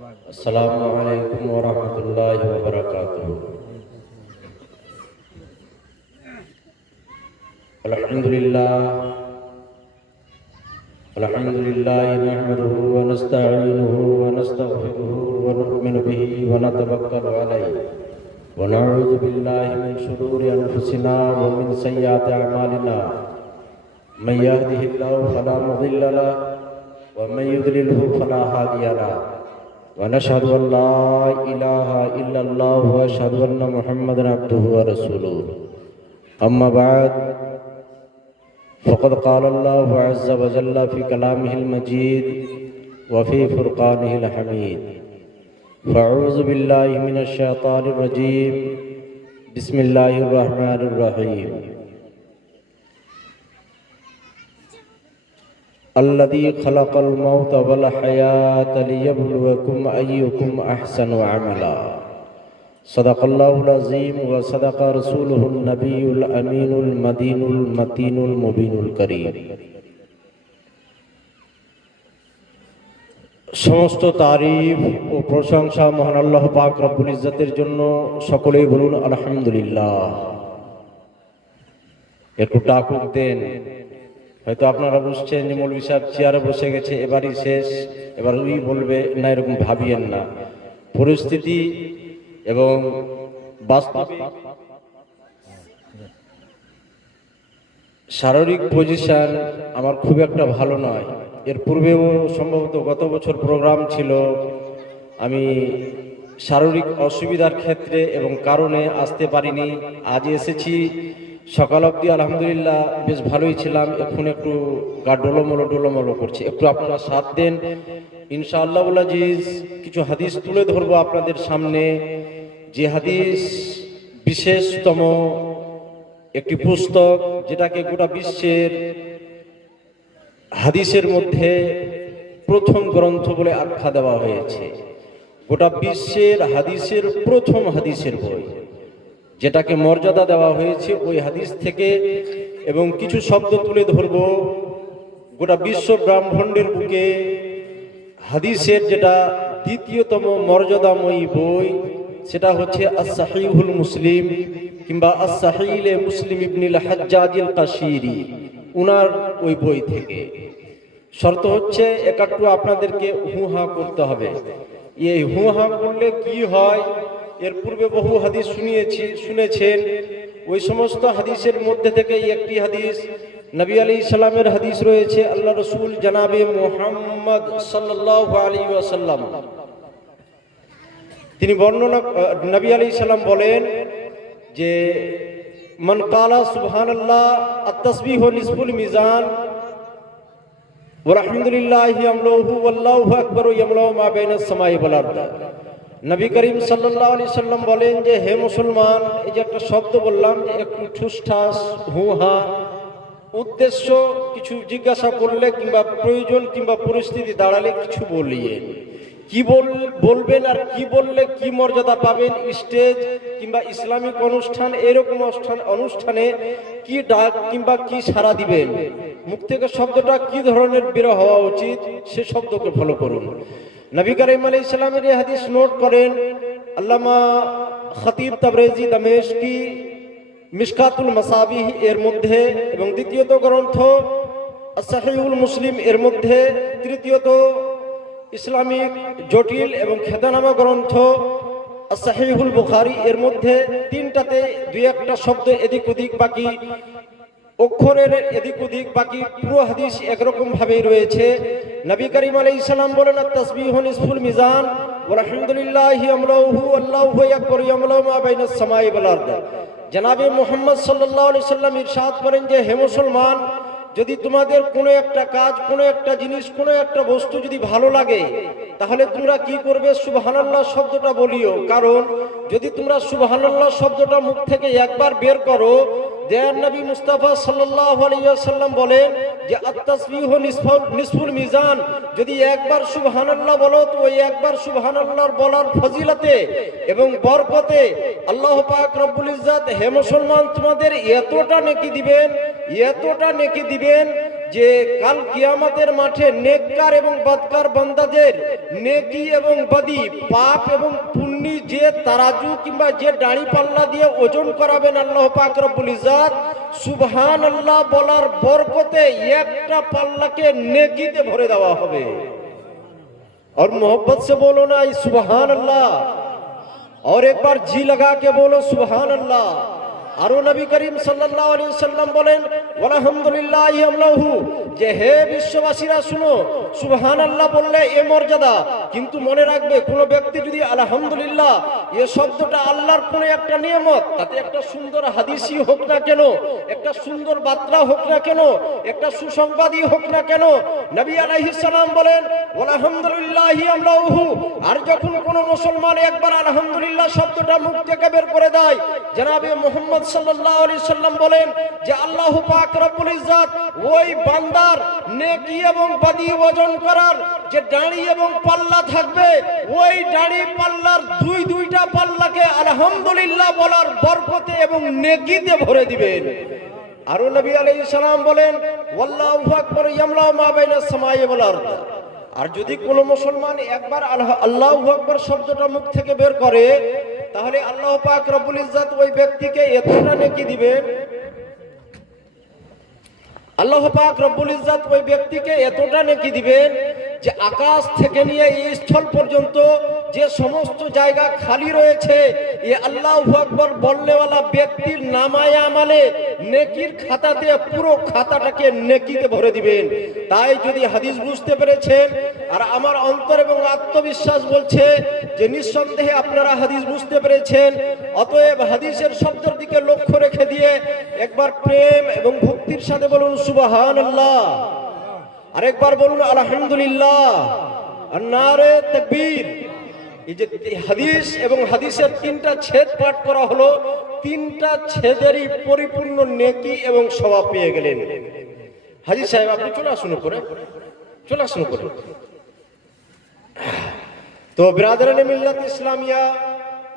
अस्सलामु अलैकुम व रहमतुल्लाहि व बरकातुहू। अल्हम्दुलिल्लाह नहमदुहू व नस्तईनुहु व नस्तगफिरुहु व नु'मिनु बिही व नतवक्कलु अलैहि व नऊज़ु बिल्लाहि मिन शुरूरि अनफुसिना व मिन सय्यिआति अमालिना। मन यहदिहिल्लाहु फला मुदिल्ल लहु व मन युद्लिलहु फला हादिय लहु व नशहदु अन ला इलाहा इल्लल्लाहु व अशहदु अन्न मुहम्मदन अब्दुहु व रसूलुहु। अम्मा बाद फ़क़द क़ाल अल्लाहु अज़्ज़ व जल्ल फ़ी कलामिहिल मजीद व फ़ी फ़ुरक़ानिहिल हमीद। फ़अऊज़ु बिल्लाहि मिनश शैतानिर रजीम। बिस्मिल्लाहिर रहमानिर रहीम। अल्लज़ी ख़लक़ल मौत वल हयात लियब्लुवकुम अय्युकुम अहसनु अमला। सदक़ल्लाहुल अज़ीम व सदक़ रसूलुहुन नबियुल अमीनुल मदीनुल मतीनुल मुबीनुल करीम। समस्त तारीफ ও প্রশংসা মহান আল্লাহ পাক রব্বুল ইজ্জতের জন্য। সকলেই বলুন আলহামদুলিল্লাহ। একটু টাকুক দেন। হয়তো আপনারা বুঝছেন যে মৌলভী সাহেব চেয়ারে বসে গেছে, এবারই শেষ, এবার ওই বলবে না, এরকম ভাবিয়েন না। পরিস্থিতি এবং বাস্তবিক শারীরিক পজিশন আমার খুব একটা ভালো নয়। এর পূর্বেও সম্ভবত গত বছর প্রোগ্রাম ছিল, আমি শারীরিক অসুবিধার ক্ষেত্রে এবং কারণে আসতে পারিনি। আজ এসেছি, সকাল অবধি আলহামদুলিল্লাহ বেশ ভালোই ছিলাম, এখন একটু গা ডোলোমোলো করছে। একটু আপনারা সাথ দেন ইনশাআল্লাহ। আজিজ কিছু হাদিস তুলে ধরবো আপনাদের সামনে, যে হাদিস বিশেষতম একটি পুস্তক, যেটাকে গোটা বিশ্বের হাদিসের মধ্যে প্রথম গ্রন্থ বলে আখ্যা দেওয়া হয়েছে। গোটা বিশ্বের হাদিসের প্রথম হাদিসের বই, যেটাকে মর্যাদা দেওয়া হয়েছে ওই হাদিস থেকে। এবং কিছু শব্দ তুলে ধরব গোটা বিশ্ব ব্রহ্মাণ্ডের বুকে হাদিসের যেটা দ্বিতীয়তম মর্যাদাময়ী বই, সেটা হচ্ছে আস-সাহিহুল মুসলিম কিংবা আস-সাহিহ মুসলিম ইবনুল হাজ্জাজিল কাশিরি, উনার ওই বই থেকে। শর্ত হচ্ছে একটু আপনাদেরকে হুহা করতে হবে। এই হুহা করলে কি হয়, এর পূর্বে বহু হাদিস শুনেছেন। ওই সমস্ত হাদিসের মধ্যে থেকে একটি হাদিস নবী আলাইহিস সালামের হাদিস রয়েছে। আল্লাহ রাসূল জনাবে মুহাম্মদ সাল্লাল্লাহু আলাইহি ওয়াসাল্লাম তিনি নবী আলাইহিস সালাম বলেন যে মান কালা সুবহানাল্লাহ আত-তাসবিহু নিসফুল মিজান ওয়া আলহামদুলিল্লাহি ইয়ামলুহু ওয়াল্লাহু আকবার ইয়ামলু মা বাইনাস সামাই ওয়াল আরদ। নবী করিম সাল্লাল্লাহু আলাইহি সাল্লাম বলেন যে হে মুসলমান, এই যে একটা শব্দ বললাম যে একটু ঠুসঠাস হুহা, উদ্দেশ্য কিছু জিজ্ঞাসা করলে কিংবা প্রয়োজন কিংবা পরিস্থিতি দাঁড়ালে কিছু বলিয়ে কি বলবেন আর কি বললে কি মর্যাদা পাবেন। স্টেজ কিংবা ইসলামিক অনুষ্ঠান, এরকম অনুষ্ঠানে কি ডাক কিংবা কি সাড়া দিবেন, মুখ থেকে শব্দটা কি ধরনের বের হওয়া উচিত, সে শব্দকে ফলো করুন। নবী করিম আলাইহিস সালামের এই হাদিস নোট করেন আল্লামা খতিব তাবরেজি দামেশকি মিশকাতুল মাসাবিহ এর মধ্যে, এবং দ্বিতীয়ত গ্রন্থ আস-সাহিহুল মুসলিম এর মধ্যে, তৃতীয়ত ইসলামিক জটিল এবং খ্যাতনামা গ্রন্থ আস-সাহিহুল বুখারী এর মধ্যে। তিনটাতে দুই একটা শব্দ এদিক ওদিক, বাকি অক্ষরের এদিক ওদিক, বাকি পুরো হাদিস একরকম ভাবেই রয়েছে। নবী করিম আলাইহিস সালাম বলেন আত-তাসবিহু নিসফুল মিজান ওয়া আলহামদুলিল্লাহি ইয়ামলুহু আল্লাহু আকবার ইয়ামলু মা বাইনাস সামাই ওয়াল আরদ। জনাবে মুহাম্মদ সাল্লাল্লাহু আলাইহি সাল্লাম ইরশাদ করেন যে হে মুসলমান, যদি তোমাদের কোনো একটা কাজ, কোনো একটা জিনিস, কোনো একটা বস্তু যদি ভালো লাগে, তাহলে তোমরা কি করবে, সুবহানাল্লাহ শব্দটা বলিও। কারণ যদি তোমরা সুবহানাল্লাহ শব্দটা মুখ থেকে একবার বের করো, দয়ার নবী মুস্তাফা সাল্লাল্লাহু আলাইহি ওয়াসাল্লাম বলেন যে আত-তাসবিহু নিসফুল মিজান, যদি একবার সুবহানাল্লাহ বলো তো ওই একবার সুবহানাল্লাহর বলার ফজিলতে এবং বরকতে আল্লাহ পাক রব্বুল ইজ্জত হে মুসলমান তোমাদের এতটা নেকি দিবেন যে কাল কিয়ামতের মাঠে নেককার এবং বদকার বান্দাদের নেকি এবং বদি, পাপ এবং পুণ্যি যে তারাজু কিংবা যে দাড়ি পাল্লা দিয়ে ওজন করাবেন আল্লাহ পাক রব্বুল ইজ্জত, সুবহানাল্লাহ বলার বরকতে একটা পাল্লাকে নেকিতে ভরে দেওয়া হবে। और मोहब्बत से बोलो ना सुबहान अल्लाह, और एक बार जी लगा के बोलो सुबहान अल्लाह। और नबी करीम सल्लल्लाहु अलैहि वसल्लम बोलें আলহামদুলিল্লাহি আমলাহু, যে হে বিশ্ববাসীরা শুনো, সুবহানাল্লাহ বললে এ মর্যাদা, কিন্তু মনে রাখবে কোন ব্যক্তি যদি আলহামদুলিল্লাহ এই শব্দটা আল্লাহর কোন একটা নিয়ামত, তাতে একটা সুন্দর হাদিসই হোক না কেন, একটা সুন্দর বার্তা হোক না কেন, একটা সুসংবাদই হোক না কেন, নবী আলাইহিস সালাম বলেন আলহামদুলিল্লাহি আমলাহু। আর যখন কোন মুসলমান একবার আলহামদুলিল্লাহ শব্দটা মুখ থেকে বের করে দেয়, জনাবে মুহাম্মদ সাল্লাল্লাহু আলাইহি সাল্লাম বলেন যে আল্লাহ পাক রব্বুল ইজ্জত ওই বান্দার নেকি এবং বদি ওজন করার যে দাড়ি এবং পাল্লা থাকবে, ওই দাড়ি পাল্লার দুইটা পাল্লাকে আলহামদুলিল্লাহ বলার বরকতে এবং নেকিতে ভরে দিবেন। আর নবী আলাইহিস সালাম বলেন ওয়াল্লাহু আকবার ইয়ামলাউ মা বাইনাস সামাই ওয়াল আরদ। আর যদি কোন মুসলমান একবার আল্লাহু আকবার শব্দটা মুখ থেকে বের করে, তাহলে আল্লাহ পাক রব্বুল ইজ্জত ওই ব্যক্তিকে এতটা নেকি দিবেন, আল্লাহ পাক রব্বুল ইজ্জত ওই ব্যক্তিকে এতটা নেকি দিবেন যে আকাশ থেকে নিয়ে এই স্থল পর্যন্ত যে সমস্ত জায়গা খালি রয়েছে, এই আল্লাহু আকবার বলনেওয়ালা ব্যক্তির নামায়ে আমালে নেকির খাতাতে পুরো খাতাটাকে নেকিতে ভরে দিবেন। তাই যদি হাদিস বুঝতে পেরেছেন, আর আমার অন্তর এবং আত্মবিশ্বাস বলছে যে নিঃসন্দেহে আপনারা হাদিস বুঝতে পেরেছেন, অতএব হাদিসের শব্দের দিকে লক্ষ্য রেখে দিয়ে একবার প্রেম এবং ভক্তির সাথে বলুন সুবহানাল্লাহ, আরেকবার বলুন আলহামদুলিল্লাহ, আর নারে তাকবীর। এই যে হাদিস এবং হাদিসের তিনটা ছেদ পাঠ করা হলো, তিনটা ছেদেরই পরিপূর্ণ নেকি এবং সওয়াব পেয়ে গেলেন। হাজী সাহেব আপনি চলে আসুন উপরে, চলে আসুন উপরে। তো বিরাদরানে মিল্লাত ইসলামিয়া,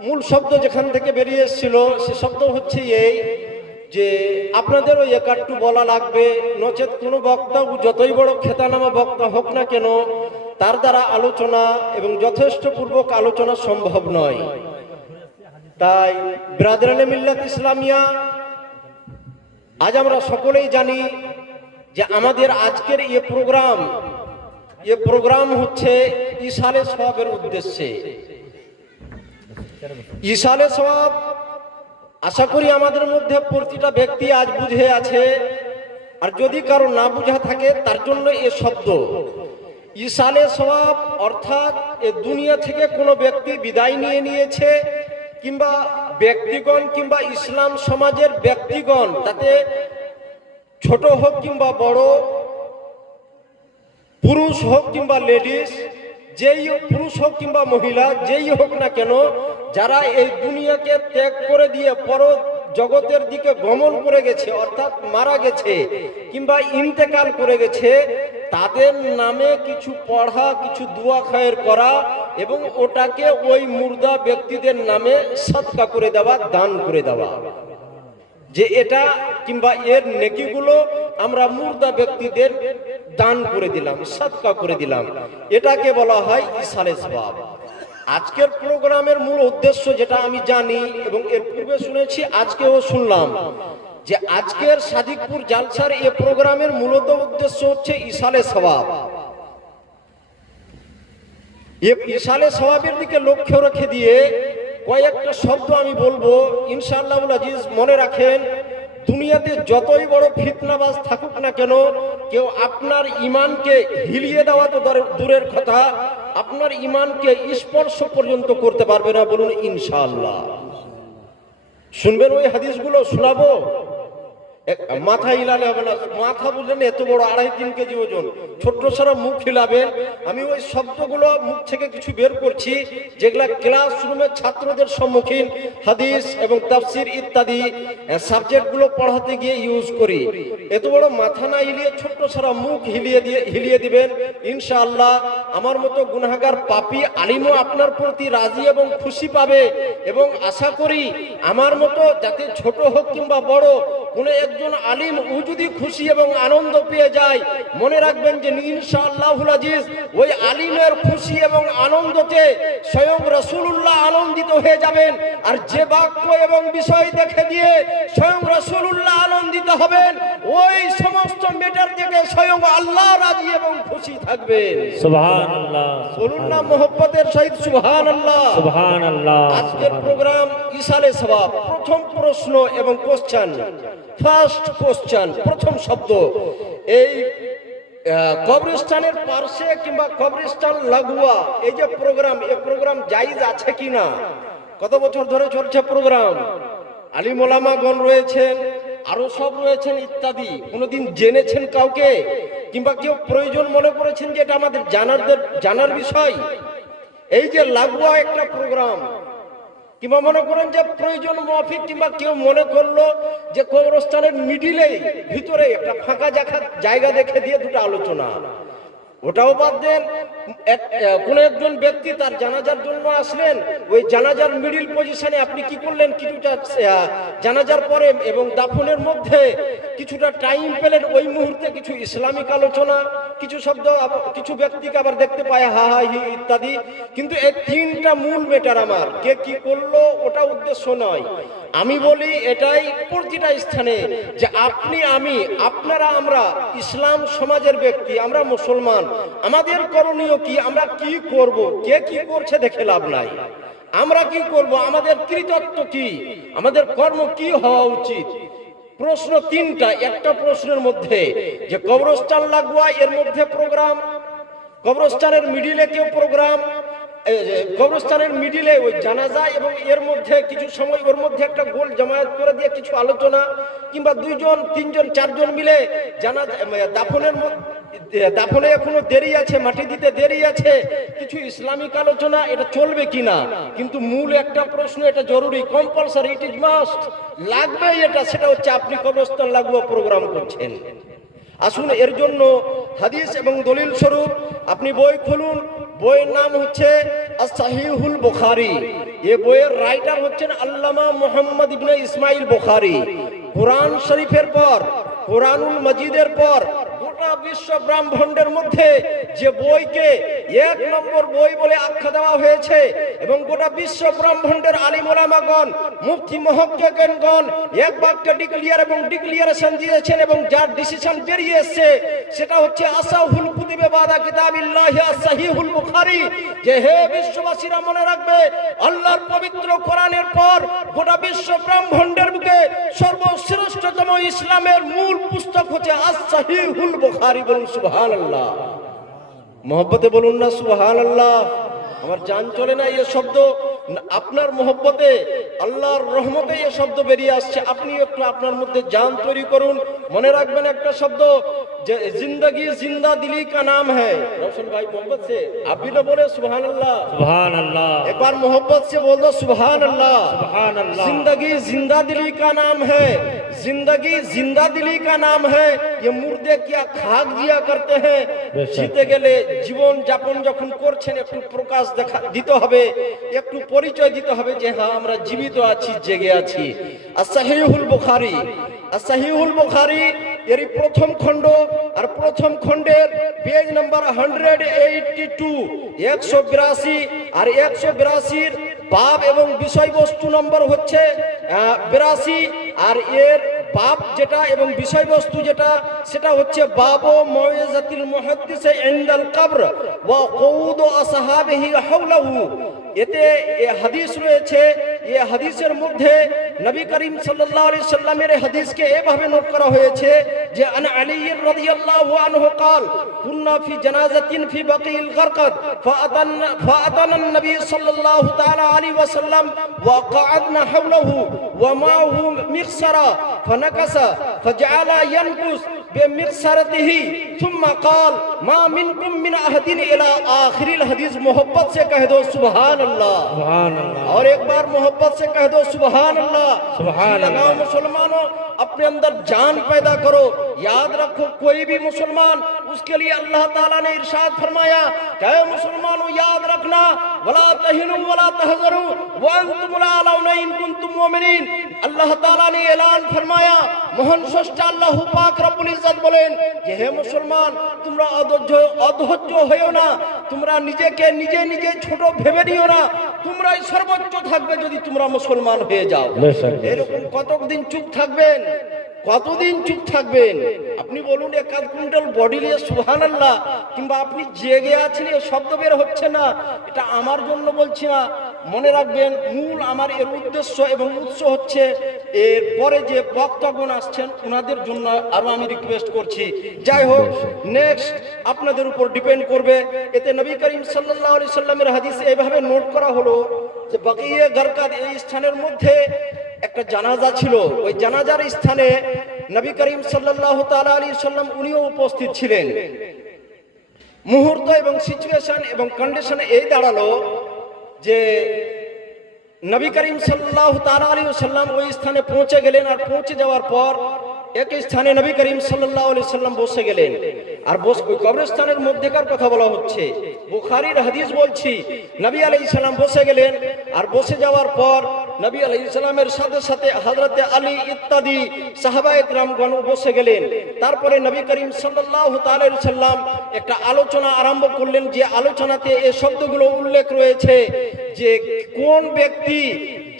মূল শব্দ যেখান থেকে বেরিয়ে এসেছিল সে শব্দ হচ্ছে এই যে আপনাদের ওই একাট্টু বলা লাগবে, নচেত কোনো বক্তা যতই বড় খেতানামা বক্তা হোক না কেন, তার দ্বারা আলোচনা এবং যথেষ্ট পূর্বক আলোচনা সম্ভব নয়। তাই বিরাদরানে মিল্লাত ইসলামিয়া, আজ আমরা সকলেই জানি যে আমাদের আজকের এই প্রোগ্রাম হচ্ছে ইসালে সওয়াবের উদ্দেশ্যে। ইসালে সওয়াব আশা করি আমাদের মধ্যে প্রতিটা ব্যক্তি আজ বুঝে আছে, আর যদি কারো না বুঝা থাকে তার জন্য এ শব্দ ইসালে সওয়াব, অর্থাৎ এ দুনিয়া থেকে কোনো ব্যক্তি বিদায় নিয়ে নিয়েছে, কিংবা ব্যক্তিগণ কিংবা ইসলাম সমাজের ব্যক্তিগণ, তাতে ছোট হোক কিংবা বড়, পুরুষ হোক কিংবা লেডিস, যেই পুরুষ হোক কিংবা মহিলা, যেই হোক না কেন, যারা এই দুনিয়াকে ত্যাগ করে দিয়ে পর জগতের দিকে গমন করে গেছে, অর্থাৎ মারা গেছে কিংবা ইন্তেকাল করে গেছে, তাদের নামে কিছু পড়া, কিছু দোয়া খায়ের করা এবং ওটাকে ওই মুর্দা ব্যক্তিদের নামে সদকা করে দেওয়া, দান করে দেওয়া, যে এটা কিংবা এর নেকিগুলো আমরা মুর্দা ব্যক্তিদের দান করে দিলাম, সদকা করে দিলাম, এটাকে বলা হয় ইসালে সওয়াব। আজকের প্রোগ্রামের মূল উদ্দেশ্য যেটা আমি জানি এবং এর পূর্বে শুনেছি, আজকেও শুনলাম, যে আজকের সাদিকপুর জালসার এই প্রোগ্রামের মূলত উদ্দেশ্য হচ্ছে ইসালে সওয়াব। এই ইসালে সওয়াবের দিকে লক্ষ্য রেখে দিয়ে কয়েকটা শব্দ আমি বলবো, ইনশাআল্লাহুল আজিজ মনে রাখেন, দুনিয়াতে যতই বড় ফিতনাবাজ থাকুক না কেন, কেউ আপনার ঈমানকে হিলিয়ে দেওয়া তো দূরের কথা, আপনার ঈমানকে স্পর্শ পর্যন্ত করতে পারবে না, বলুন ইনশাআল্লাহ। শুনবেন ওই হাদিসগুলো, শোনাবো, মাথা হিলালে হবে না, মাথা বুঝলেন এত বড় 2.5-3 কেজি ওজন, ছোট্ট সারা মুখ হিলাবেন। আমি ওই শব্দগুলো মুখ থেকে কিছু বের করছি, যেগুলা ক্লাসরুমের ছাত্রদের সম্মুখীন হাদিস এবং তাফসির ইত্যাদি সাবজেক্টগুলো পড়াতে গিয়ে ইউজ করি। এত বড় মাথা না হিলিয়ে ছোট্ট সারা মুখ হিলিয়ে দিবেন ইনশাআল্লাহ। আমার মতো গুনাহগার পাপী আলিমও আপনার প্রতি রাজি এবং খুশি পাবে, এবং আশা করি আমার মতো যাতে ছোট হোক কিংবা বড় কোন একজন আলিম ও যদি খুশি এবং আনন্দ পেয়ে যায়, মনে রাখবেন যে ইনশাআল্লাহুল আজিজ ওই আলিমের খুশি এবং আনন্দতে স্বয়ং রাসূলুল্লাহ আনন্দিত হয়ে যাবেন। আর যে বাক্য এবং বিষয় দেখে দিয়ে স্বয়ং রাসূলুল্লাহ আনন্দিত হবেন, ওই সমস্ত মেটার থেকে স্বয়ং আল্লাহ রাজি এবং খুশি থাকবেন। সুবহানাল্লাহ। বলুন না মোহব্বতের সহিত সুবহানাল্লাহ। সুবহানাল্লাহ। আজকের প্রোগ্রাম ইসালে সওয়াব। প্রথম প্রশ্ন এবং কোশ্চেন, ফার্স্ট কোশ্চেন, প্রথম শব্দ, এই কবরস্থানের পাশে কিংবা কবরস্থান লাগোয়া এই যে প্রোগ্রাম, এই প্রোগ্রাম জায়েজ আছে কিনা? কত বছর ধরে চলছে প্রোগ্রাম? আলিম ওলামাগণ রয়েছেন, আরো সব রয়েছেন ইত্যাদি। কোনোদিন জেনেছেন কাউকে, কিংবা কেউ প্রয়োজন মনে করেছেন যে এটা আমাদের জানার বিষয়? এই যে লাগোয়া একটা প্রোগ্রাম, কিংবা মনে করেন যে প্রয়োজন মাফিক, কিংবা কেউ মনে করলো যে কবরস্থানের মিডিলে ভিতরে একটা ফাঁকা জায়গা দেখে দিয়ে দুটো আলোচনা, ওটাও বাদ দেন। কোন একজন ব্যক্তি তার জানাজার জন্য আসলেন, ওই জানাজার মিডিল পজিশনে আপনি কি করলেন, কিছুটা জানাজার পরে এবং দাফনের মধ্যে কিছুটা টাইম পেলেন, ওই মুহূর্তে কিছু ইসলামিক আলোচনা, কিছু শব্দ, কিছু ব্যক্তিকে আবার দেখতে পায় হা হা হি ইত্যাদি। কিন্তু এই তিনটা মূল মেটার আমার, কে কি করলো ওটা উদ্দেশ্য নয়। আমি বলি এটাই প্রতিটা স্থানে যে আপনি, আমি, আপনারা, আমরা ইসলাম সমাজের ব্যক্তি, আমরা মুসলমান, আমাদের করণীয় কি, আমরা কি করব? কে কি করছে দেখে লাভ নাই। আমরা কি করব, আমাদের কৃতত্ব কি, আমাদের কর্ম কি হওয়া উচিত? প্রশ্ন তিনটা একটা প্রশ্নের মধ্যে, যে কবরস্থান লাগোয়া এর মধ্যে প্রোগ্রাম, কবরস্থানের মিডিলে কেউ প্রোগ্রাম, কবরস্থানের মিডিলে ওই জানাজা এবং এর মধ্যে কিছু সময় ওর মধ্যে একটা গোল জামায়াত করে দিয়ে কিছু আলোচনা, কিংবা দুইজন তিনজন চারজন মিলে জানাজা দাফনে এখনো দেরি আছে, মাটি দিতে দেরি আছে, কিছু ইসলামিক আলোচনা, এটা চলবে কিনা? কিন্তু মূল একটা প্রশ্ন, এটা জরুরি, কম্পালসারি, ইট ইজ মাস্ট, লাগবে এটা, সেটা হচ্ছে আপনি কবরস্থান লাগোয়া প্রোগ্রাম করছেন। আসুন এর জন্য হাদিস এবং দলিল স্বরূপ আপনি বই খুলুন। বইয়ের নাম হচ্ছে আস-সাহিহুল বুখারী। এই বইয়ের রাইটার হচ্ছেন আল্লামা মুহাম্মদ ইবনে ইসমাইল বুখারী। কোরআন শরীফের পর, কোরআনুল মাজিদের পর গোটা বিশ্ব ব্রহ্মাণ্ডের মধ্যে যে বইকে এক নম্বর বই বলে আখ্যা দেওয়া হয়েছে, এবং গোটা বিশ্ব ব্রহ্মাণ্ডের আলিম ওলামাগণ, মুফতি মুহাক্কিকিনগণ এক বাক্যে ডিক্লিয়ারেশন দিয়েছেন, এবং যার ডিসিশন বেরিয়ে এসেছে সেটা হচ্ছে আসাহুল কুতুবে বাদা কিতাবিল্লাহি আস-সাহিহুল বুখারী। যে হে বিশ্ববাসীরা, মনে রাখবে আল্লাহর পবিত্র কোরআনের পর গোটা বিশ্ব ব্রহ্মাণ্ডের বুকে সর্বশ্রেষ্ঠতম ইসলামের মূল পুস্তক হচ্ছে আস-সাহিহুল বুখারী। বলুন সুবহানাল্লাহ। মহব্বতে বলুন না সুবহানাল্লাহ। আমার জান চলে না এই শব্দ, আপনার মহব্বতে, আল্লাহর রহমতে এই শব্দ বেরিয়ে আসছে। আপনি একটু আপনার মধ্যে জান তৈরি করুন। মনে রাখবেন একটা শব্দ, যে জিंदगी जिंदा दिली का नाम है। रोशन भाई मोहब्बत से आप भी ना बोले सुभान अल्लाह। सुभान अल्लाह। एक बार मोहब्बत से बोल दो सुभान अल्लाह। सुभान अल्लाह। जिंदगी जिंदा दिली का नाम है, जिंदगी जिंदा दिली का नाम है। ये मुर्दे क्या खाक जिया करते हैं, जीते गेले জীবন যাপন যখন করছেন একটু প্রকাশ দিতে হবে, একটু পরিচয় দিতে হবে যে হ্যাঁ আমরা জীবিত আছি, জেগে আছি। আস-সাহিহুল বুখারী, আস-সাহিহুল বুখারী এর প্রথম খণ্ড, আর প্রথম খণ্ডের পেজ নাম্বার 182, 182, আর 182 বাব এবং বিষয়বস্তু নম্বর হচ্ছে 82, আর এর বাব যেটা এবং বিষয়বস্তু যেটা সেটা হচ্ছে বাবু মাউইজাতুল মুহাদ্দিস ইনদাল কবর ওয়া কউদ আসহাবিহি হাওলাহু। এতে হাদিস রয়েছে, এই হাদিসের মধ্যে নবী করিম সাল্লাল্লাহু আলাইহি সাল্লামের হাদিসকে এভাবে নোট করা হয়েছে যে আন আলী রাদিয়াল্লাহু আনহু قال كنا في جنازة في بقيع الغرقد فأتانا النبي صلى الله تعالى عليه وسلم وقعدنا حوله ومعه مغسرة فنكس فجعل ينكس بمغسرته ثم قال ما منكم من أحد إلى آخر الحديث। मोहब्बत से कह दो सुभान अल्लाह। सुभान अल्लाह। और एक बार मोहब्बत से कह दो सुभान अल्लाह। सुभान अल्लाह। मुसलमानों, अपने अंदर जान पैदा करो। याद रखो, कोई भी मुसलमान उसके लिए अल्लाह ताला ने इरशाद फरमाया कि ऐ मुसलमानों याद रखना वला तहिनु वला तहजनु व अंतुम लाउना इन कुंतुम मुमिनीन। अल्लाह ताला ने ऐलान फरमाया, মহান স্রষ্টা আল্লাহ পাক রব্বুল ইজ্জত বলেন যে হে মুসলমান, তোমরা অধৈর্য হইও না, তোমরা নিজেকে নিজে নিজে ছোট ভেবে নিও না, তোমরাই সর্বোচ্চ থাকবে যদি তোমরা মুসলমান হয়ে যাও। এরকম কতদিন চুপ থাকবেন? কতদিন চুপ থাকবেন? আপনি বলুন এক আধ কুইন্টাল বডি নিয়ে সুবহানাল্লাহ, কিংবা আপনি জেগে আছেন এ শব্দ বের হচ্ছে না, এটা আমার জন্য বলছি না। মনে রাখবেন, মূল আমার এর উদ্দেশ্য এবং উৎস হচ্ছে এর পরে যে বক্তাগণ আসছেন ওনাদের জন্য আরো আমি রিকোয়েস্ট করছি। যাই হোক, নেক্সট আপনাদের উপর ডিপেন্ড করবে। এতে নবী করিম সাল্লাল্লাহু আলাইহি সাল্লামের হাদিসে এইভাবে নোট করা হলো যে বাকিয়ে গারকাদ এই স্থানের মধ্যে একটা জানাজা ছিল। ওই জানাজার স্থানে নবী করিম সাল্লাল্লাহু তাআলা আলাইহি সাল্লাম উনিও উপস্থিত ছিলেন। মুহূর্ত এবং সিচুয়েশন এবং কন্ডিশনে এই দাঁড়ালো যে নবী করিম সাল্লাল্লাহু তাআলা আলাইহি সাল্লাম ওই স্থানে পৌঁছে গেলেন। আর পৌঁছে যাওয়ার পর এক স্থানে নবী করিম সাল্লাল্লাহু আলাইহি সাল্লাম বসে গেলেন। আর ওই কবরস্থানের মধ্যেকার কথা বলা হচ্ছে, বুখারীর হাদিস বলছি। নবী আলাইহিস সালাম বসে গেলেন। আর বসে যাওয়ার পর নবী আলাইহিস সালামের সাথে সাথে হযরতে আলী ইত্যাদি সাহাবায়ে কিরামগণ বসে গেলেন। তারপরে নবী করিম সাল্লাল্লাহু তাআলা আলাইহি সাল্লাম একটা আলোচনা আরম্ভ করলেন, যে আলোচনাতে এই শব্দগুলো উল্লেখ রয়েছে যে কোন ব্যক্তি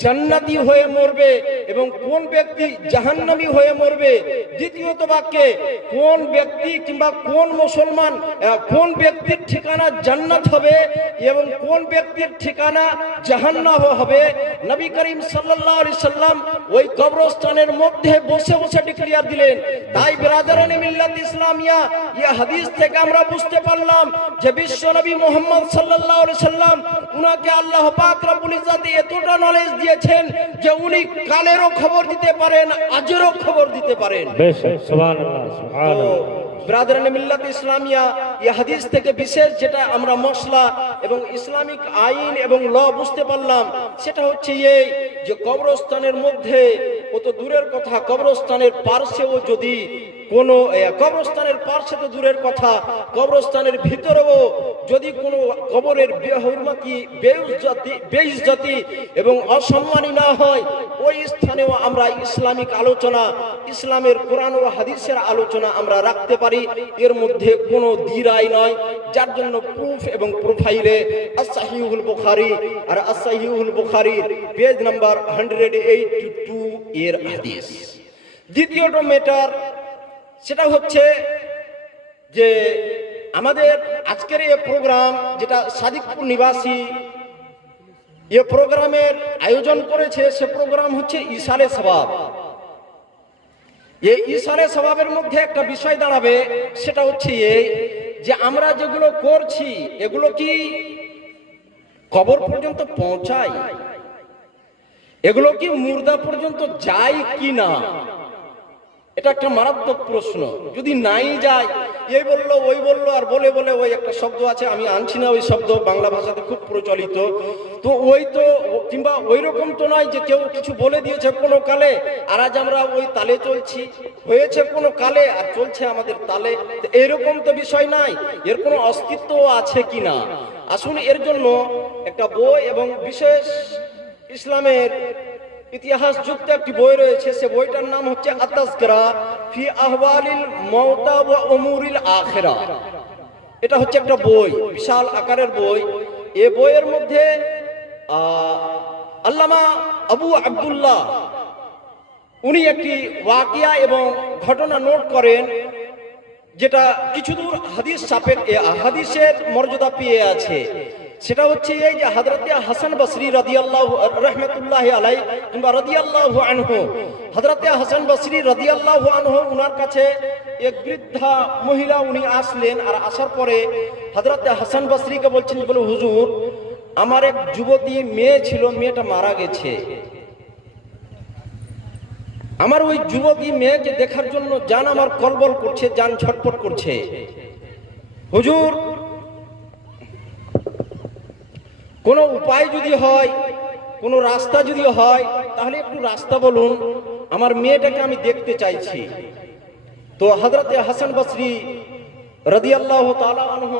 জান্নাতি হয়ে মরবে এবং কোন ব্যক্তি জাহান্নামী হয়ে মরবে। দ্বিতীয়ত বাক্যে কোন ব্যক্তি কিংবা কোন মুসলমান, কোন ব্যক্তির ঠিকানা জান্নাত হবে এবং কোন ব্যক্তির ঠিকানা জাহান্নাম হবে, নবী করিম সাল্লাল্লাহু আলাইহি সাল্লাম ওই কবরস্থানের মধ্যে বসে বসে ডিক্লেয়ার দিলেন। তাই বিরাদরানে মিল্লাত ইসলামিয়া, এই হাদিস থেকে আমরা বুঝতে পারলাম যে বিশ্ব নবী মুহাম্মদ সাল্লাল্লাহু আলাইহি সাল্লাম, উনাকে আল্লাহ পাক রব্বুল ইজ্জত এতটা নলেজ দিয়েছেন যে উনি কালেরও খবর দিতে পারেন, আজেরও খবর দিতে পারেন। সুবহানাল্লাহ, সুবহানাল্লাহ। ব্রাদারানে মিল্লাত ইসলামিয়া, এই হাদিস থেকে বিশেষ যেটা আমরা মশলা এবং ইসলামিক আইন এবং ল বুঝতে পারলাম, সেটা হচ্ছে এই যে কবরস্থানের মধ্যে, কত দূরের কথা, কবরস্থানের পার্শ্বেও যদি কোনো, কবরস্থানের পার্শ্বে তো দূরের কথা, কবরস্থানের ভিতরেও যদি কোনো কবরের বেহুরমতি, বেইজ্জতি এবং অসম্মানী না হয়, ওই স্থানেও আমরা ইসলামিক আলোচনা, ইসলামের কোরআন ও হাদিসের আলোচনা আমরা রাখতে পারি। এর মধ্যে কোনো দ্বিরাই নয়, যার জন্য প্রুফ এবং প্রোফাইলে আস-সাহিহুল বুখারী আর আস-সাহিহুল বুখারীর পেজ নাম্বার 182 এর হাদিস। দ্বিতীয়টা ম্যাটার সেটা হচ্ছে যে আমাদের আজকের এই প্রোগ্রাম, যেটা সাদিকপুর নিবাসী এ প্রোগ্রামের আয়োজন করেছে, সে প্রোগ্রাম হচ্ছে ইসালে সওয়াব। এই ইসালে সওয়াবের মধ্যে একটা বিষয় দাঁড়াবে, সেটা হচ্ছে এই যে আমরা যেগুলো করছি এগুলো কি কবর পর্যন্ত পৌঁছায়? এগুলো কি মুর্দা পর্যন্ত যায় কি না? এটা একটা মারাত্মক প্রশ্ন। যদি নাই যায়, এই বললো ওই বললো, আর বলে বলে ওই একটা শব্দ আছে, আমি আনছি না ওই শব্দ, বাংলা ভাষাতে খুব প্রচলিত। তো ওই তো কিংবা ওই রকম তো নয় যে কেউ কিছু বলে দিয়েছে কোনো কালে আর আজ আমরা ওই তালে চলছি, হয়েছে কোনো কালে আর চলছে আমাদের তালে, এরকম তো বিষয় নাই। এর কোনো অস্তিত্ব আছে কিনা? আসুন, এর জন্য একটা বই এবং বিশেষ ইসলামের ইতিহাস যুক্ত একটি বই রয়েছে। সে বইটার নাম হচ্ছে আত-তাযকিরা ফি আহওয়ালিল মাউতা ওয়া উমুরিল আখিরা। এটা হচ্ছে একটা বই, বিশাল আকারের বই। এই বইয়ের মধ্যে আল্লামা আবু আব্দুল্লাহ উনি একটি ওয়াকিয়া এবং ঘটনা নোট করেন, যেটা কিছু দূর হাদিস হাদিসের মর্যাদা পেয়ে আছে। সেটা হচ্ছে এই যে হযরতে হাসান বসরি রাদিয়াল্লাহু রাহমাতুল্লাহি আলাইহি কিংবা রাদিয়াল্লাহু আনহু, হযরতে হাসান বসরি রাদিয়াল্লাহু আনহু, উনার কাছে এক বৃদ্ধা মহিলা উনি আসলেন। আর আসার পরে হযরতে হাসান বসরিকে বলছেন, বলে হুজুর, আমার এক যুবতী মেয়ে ছিল, মেয়েটা মারা গেছে। আমার ওই যুবতী মেয়েকে দেখার জন্য জান আমার কলবল করছে, জান ছটফট করছে। হুজুর, কোনো উপায় যদি হয়, কোনো রাস্তা যদি হয়, তাহলে একটু রাস্তা বলুন, আমার মেয়েটাকে আমি দেখতে চাইছি। তো হযরতে হাসান বসরি রাদিয়াল্লাহু তাআলা আনহু,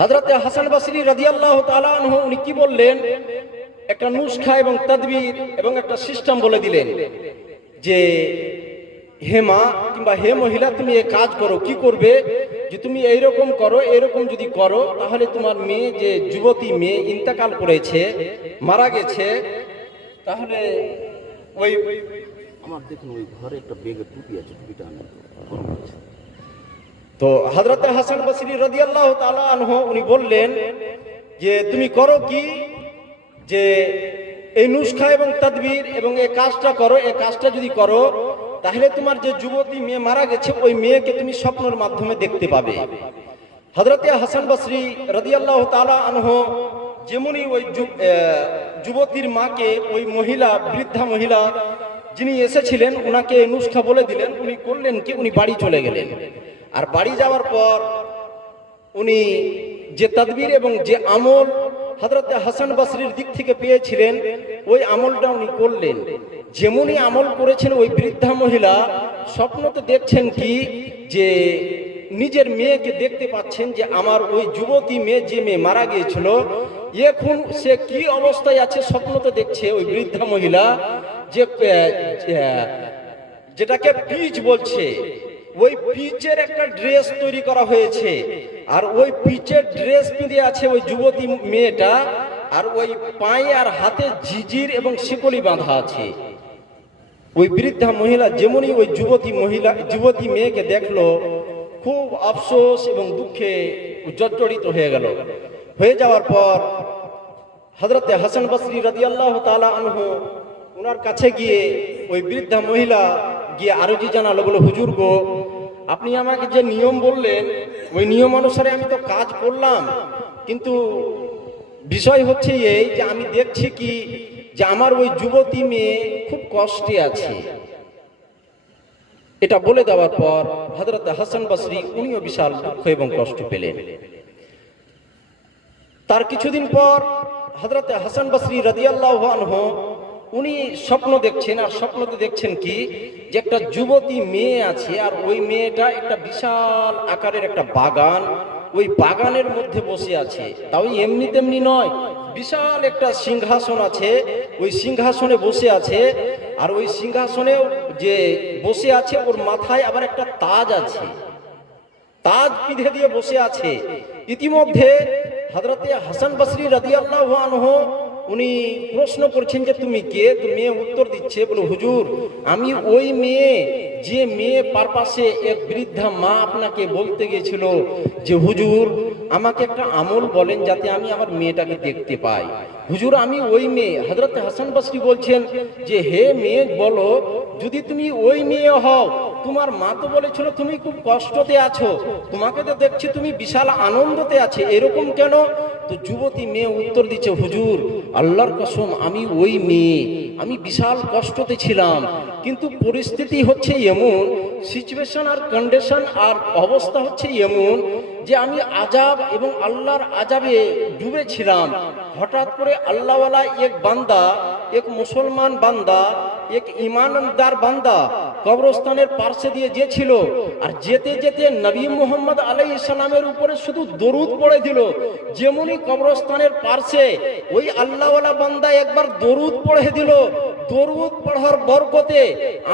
হযরতে হাসান বসরি রাদিয়াল্লাহু তাআলা আনহু উনি কি বললেন, একটা নুসখা এবং তাদবীর এবং একটা সিস্টেম বলে দিলেন যে হে মা কিংবা হে মহিলা, তুমি এই কাজ করো। কি করবে? যে তুমি এইরকম করো, এরকম যদি করো তাহলে তোমার মেয়ে, যে যুবতী মেয়ে ইন্তেকাল করেছে, মারা গেছে, তাহলে ওই আমার দেখুন ওই ঘরে একটা বেগের টুপি আছে, টুপিটা আনেন তো। তো হযরতে হাসান বসরি রাদিয়াল্লাহু তাআলা আনহু উনি বললেন যে তুমি করো কি, যে এই নুসখা এবং তাদবীর এবং এই কাজটা করো। এই কাজটা যদি করো তাহলে তোমার যে যুবতী মেয়ে মারা গেছে ওই মেয়েকে তুমি স্বপ্নের মাধ্যমে দেখতে পাবে। হযরতে হাসান বসরি রাদিয়াল্লাহু তাআলা আনহু যেমনি ওই যুবতীর মাকে, ওই মহিলা, বৃদ্ধা মহিলা যিনি এসেছিলেন ওনাকে নুসখা বলে দিলেন। উনি করলেন কি, উনি বাড়ি চলে গেলেন। আর বাড়ি যাওয়ার পর উনি যে তাদবীর এবং যে আমল হযরতে হাসান বসরির দিক থেকে পেয়েছিলেন ওই আমলটা উনি করলেন। যেমনই আমল করেছেন ওই বৃদ্ধা মহিলা স্বপ্নতে দেখছেন কি, যে নিজের মেয়েকে দেখতে পাচ্ছেন যে আমার ওই যুবতী মেয়ে, যে মেয়ে মারা গিয়েছিল, এখন সে কি অবস্থায় আছে স্বপ্নতে দেখছে ওই বৃদ্ধা মহিলা, যে যেটাকে পিচ বলছে, ওই পিচের একটা ড্রেস তৈরি করা হয়েছে। আর ওই পিচের ড্রেস পিঁধে আছে ওই যুবতী মেয়েটা, আর ওই পায়ে আর হাতে জিজির এবং শিকলি বাঁধা আছে। ওই বৃদ্ধা মহিলা যেমনই ওই যুবতী মেয়েকে দেখলো, খুব আফসোস এবং দুঃখে জর্জরিত হয়ে গেল। হয়ে যাওয়ার পর হযরতে হাসান বসরি রাদিয়াল্লাহু তাআলা আনহু ওনার কাছে গিয়ে ওই বৃদ্ধা মহিলা গিয়ে আরজি জানালো, বলে হুজুর গো, আপনি আমাকে যে নিয়ম বললেন ওই নিয়ম অনুসারে আমি তো কাজ করলাম, কিন্তু বিষয় হচ্ছে এই যে আমি দেখছি কি, যে আমার ওই যুবতী মেয়ে খুব কষ্টে আছে। এটা বলে দেওয়ার পর হযরত হাসান বসরি উনিও বিশাল দুঃখ এবং কষ্ট পেলেন। তার কিছুদিন পর হযরত হাসান বসরি রাদিয়াল্লাহু আনহু উনি স্বপ্ন দেখছেন। আর স্বপ্নতে দেখছেন কি, যে একটা যুবতী মেয়ে আছে, আর ওই মেয়েটা একটা বিশাল আকারের একটা বাগান, ওই বাগানের মধ্যে বসে আছে। তাও এমনি তেমনি নয়, বিশাল একটা সিংহাসন আছে, ওই সিংহাসনে বসে আছে। আর ওই সিংহাসনে যে বসে আছে ওর মাথায় আবার একটা তাজ আছে, তাজ পিঁধে দিয়ে বসে আছে। ইতিমধ্যে হযরতে হাসান বসরি রাদিয়াল্লাহু আনহু উনি প্রশ্ন করছেন যে তুমি কে? তো মেয়ে উত্তর দিচ্ছে, বলে হুজুর আমি ওই মেয়ে, যে মেয়ে পারপাসে এক বৃদ্ধা মা আপনাকে বলতে গেছিল যে হুজুর আমাকে একটা আমল বলেন যাতে আমি আমার মেয়েটাকে দেখতে পাই। হুজুর আমি ওই মেয়ে। হযরত হাসান বসরি বলছেন যে হে মেয়ে, বলো, যদি তুমি ওই মেয়ে হও, তোমার মা তো বলেছিল তুমি খুব কষ্টতে আছো, তোমাকে তো দেখছি তুমি বিশাল আনন্দতে আছে, এরকম কেন? তো যুবতী মেয়ে উত্তর দিচ্ছে, হুজুর আল্লাহর কসম আমি ওই মেয়ে, আমি বিশাল কষ্টতে ছিলাম, কিন্তু পরিস্থিতি হচ্ছে এমন, সিচুয়েশন আর কন্ডিশন আর অবস্থা হচ্ছে এমন যে আমি আজাব এবং আল্লাহর আজাবে ডুবেছিলাম। হঠাৎ করে আল্লাহওয়ালা এক বান্দা, এক মুসলমান বান্দা, এক ইমানদার বান্দা কবরস্থানের পার্শ্বে দিয়ে গিয়েছিল। আর যেতে যেতে নবী মুহাম্মদ আলাইহিস সালামের উপরে শুধু দরুদ পড়ে দিল। যেমনই কবরস্থানের পার্শ্বে ওই আল্লাহওয়ালা বান্দা একবার দরুদ পড়ে দিল, দরুদ পড়ার বরকতে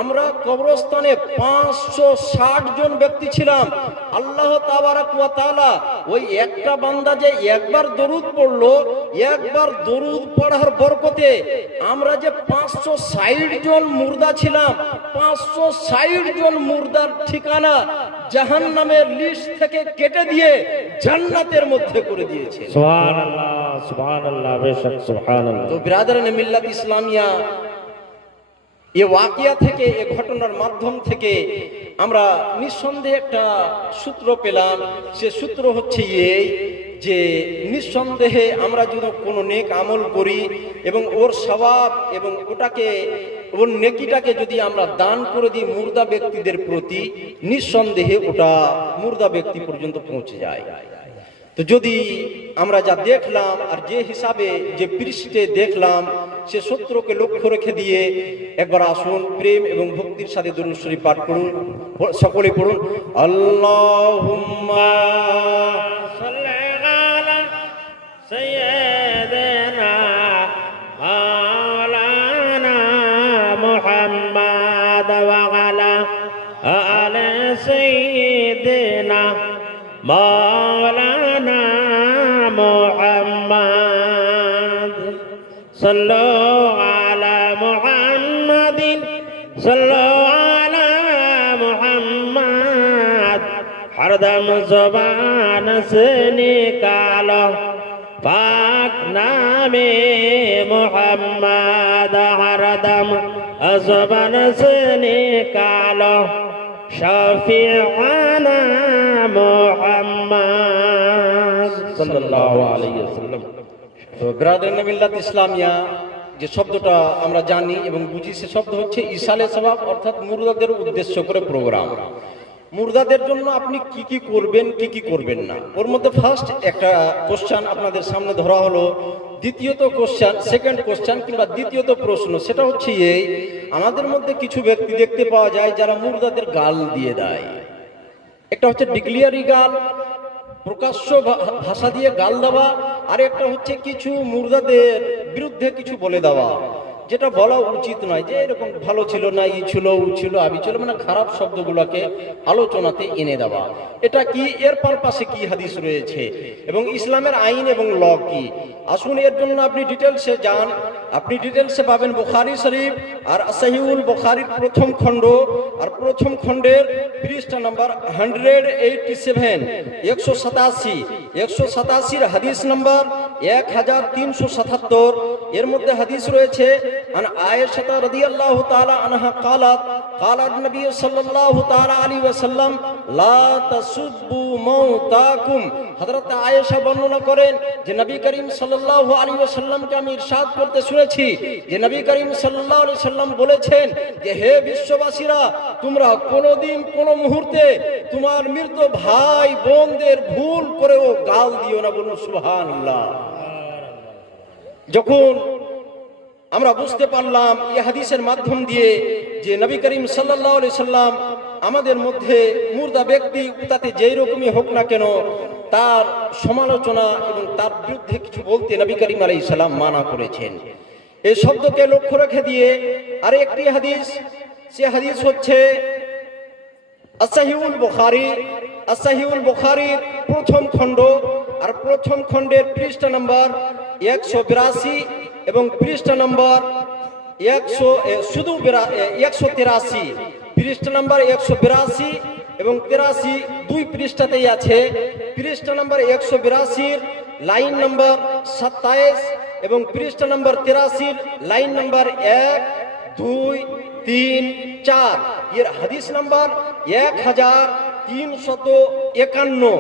আমরা কবরস্থানে 560 জন ব্যক্তি ছিলাম। আল্লাহ তাবারাক ওয়া তাআলা ওই একটা বান্দা যে একবার দরুদ পড়লো, একবার দরুদ পড়ার বরকতে আমরা যে 560 জন মুর্দা ছিলাম, 560 জন মুর্দার ঠিকানা জাহান্নামের লিস্ট থেকে কেটে দিয়ে জান্নাতের মধ্যে করে দিয়েছে। সুবহানাল্লাহ, সুবহানাল্লাহ, বেশক সুবহানাল্লাহ। তো বিরাদরানে মিল্লাত ইসলামিয়া, এই ওয়াকিয়া থেকে, এই ঘটনার মাধ্যম থেকে আমরা নিঃসন্দেহে একটা সূত্র পেলাম। সে সূত্র হচ্ছে এই যে নিঃসন্দেহে আমরা যদি কোনো নেক আমল করি এবং ওর সওয়াব এবং ওটাকে, ওর নেকিটাকে যদি আমরা দান করে দিই মুর্দা ব্যক্তিদের প্রতি, নিঃসন্দেহে ওটা মুর্দা ব্যক্তি পর্যন্ত পৌঁছে যায়। তো যদি আমরা যা দেখলাম আর যে হিসাবে যে পৃষ্ঠে দেখলাম সে সূত্রকে লক্ষ্য রেখে দিয়ে একবার আসুন প্রেম এবং ভক্তির সাথে দুরূদ শরীফ পাঠ করুন, সকলে পড়ুন। আল্লাহুম্মা সাল্লি আলা সাইয়্যিদিনা মাওলানা মুহাম্মাদ ওয়া আলা আলি সাইয়্যিদিনা মাওলানা মুহাম্মাদ সাল্লু আলা মুহাম্মাদিন সাল্লু আলা মুহাম্মাদ हरदम ज़ुबान से निकालो पाक नामे मुहम्मद हरदम ज़ुबान से निकालो शफीआना मुहम्मद सल्लल्लाहु अलैहि वसल्लम। তো ব্রাদার মিল্লাত ইসলামিয়া যে শব্দটা আমরা জানি এবং বুঝি, সে শব্দ হচ্ছে ইসালে সওয়াব, অর্থাৎ মুর্দাদের উদ্দেশ্য করে প্রোগ্রাম। মুর্দাদের জন্য আপনি কি কি করবেন, কি কি করবেন না, ওর মধ্যে ফার্স্ট একটা কোশ্চেন আপনাদের সামনে ধরা হলো। দ্বিতীয়ত কোশ্চেন, সেকেন্ড কোশ্চেন কিংবা দ্বিতীয়ত প্রশ্ন, সেটা হচ্ছে এই, আমাদের মধ্যে কিছু ব্যক্তি দেখতে পাওয়া যায় যারা মুর্দাদের গাল দিয়ে দেয়। একটা হচ্ছে ডিক্লিয়ারি গাল, প্রকাশ্য ভাষা দিয়ে গাল দেওয়া, আর একটা হচ্ছে কিছু মুর্দাদের বিরুদ্ধে কিছু বলে দেওয়া, যেটা বলা উচিত নয়, যে এরকম ভালো ছিল না, ই ছিল, উ ছিল, আবি ছিল, মানে খারাপ শব্দগুলোকে আলোচনাতে এনে দেওয়া। এটা কি, এর পারপাসে কি হাদিস রয়েছে এবং ইসলামের আইন এবং ল কি? আসুন এর জন্য আপনি ডিটেলসে যান। আপনি ডিটেলসে পাবেন বুখারী শরীফ আর সহিহুল বুখারীর প্রথম খণ্ড, আর প্রথম খণ্ডের পৃষ্ঠা নাম্বার 187, 187 হাদিস নাম্বার 1377। এর মধ্যে হাদিস রয়েছে আন আয়েশা রাদিয়াল্লাহু তাআলা আনহা قالت قال النبي صلى الله تعالى عليه وسلم لا تسبوا موتاكم। হযরত আয়েশা বর্ণনা করেন যে নবী করিম সাল্লাল্লাহু আলাইহি ওয়াসাল্লামকে আমি ইরশাদ করতে শুনেছি যে নবী করিম সাল্লাল্লাহু আলাইহি ওয়াসাল্লাম বলেছেন যে হে বিশ্ববাসীরা, তোমরা কোনোদিন কোনো মুহূর্তে তোমার মৃত ভাই বোনদের ভুল করেও গাল দিও না। বলুন সুবহানাল্লাহ। যখন আমরা বুঝতে পারলাম এই হাদিসের মাধ্যম দিয়ে যে নবী করিম সাল্লাল্লাহু আলাইহি সাল্লাম আমাদের মধ্যে মুর্দা ব্যক্তি তাতে যেই রকমই হোক না কেন তার সমালোচনা এবং তার বিরুদ্ধে কিছু বলতে নবী করিম আলাইহিস সালাম মানা করেছেন। এই শব্দকে লক্ষ্য রেখে দিয়ে আরেকটি হাদিস, সে হাদিস হচ্ছে সহিহুল বুখারীর প্রথম খণ্ড, আর প্রথম খণ্ডের পৃষ্ঠা নম্বর 182 এবং পৃষ্ঠা নম্বর 183, পৃষ্ঠা নম্বর 182 এবং 83, দুই পৃষ্ঠাতেই আছে। পৃষ্ঠা নম্বর 182 লাইন নম্বর 27 এবং পৃষ্ঠা নম্বর 83 লাইন নম্বর 1, 2, 3, 4, এর হাদিস নম্বর 1351।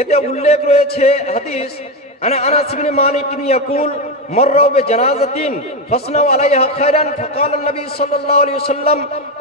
এতে উল্লেখ রয়েছে হাদিস أنا أنس بن مالك يقول مروا بجنازة فصنعوا عليها خيرا فقال النبي صلى الله عليه وسلم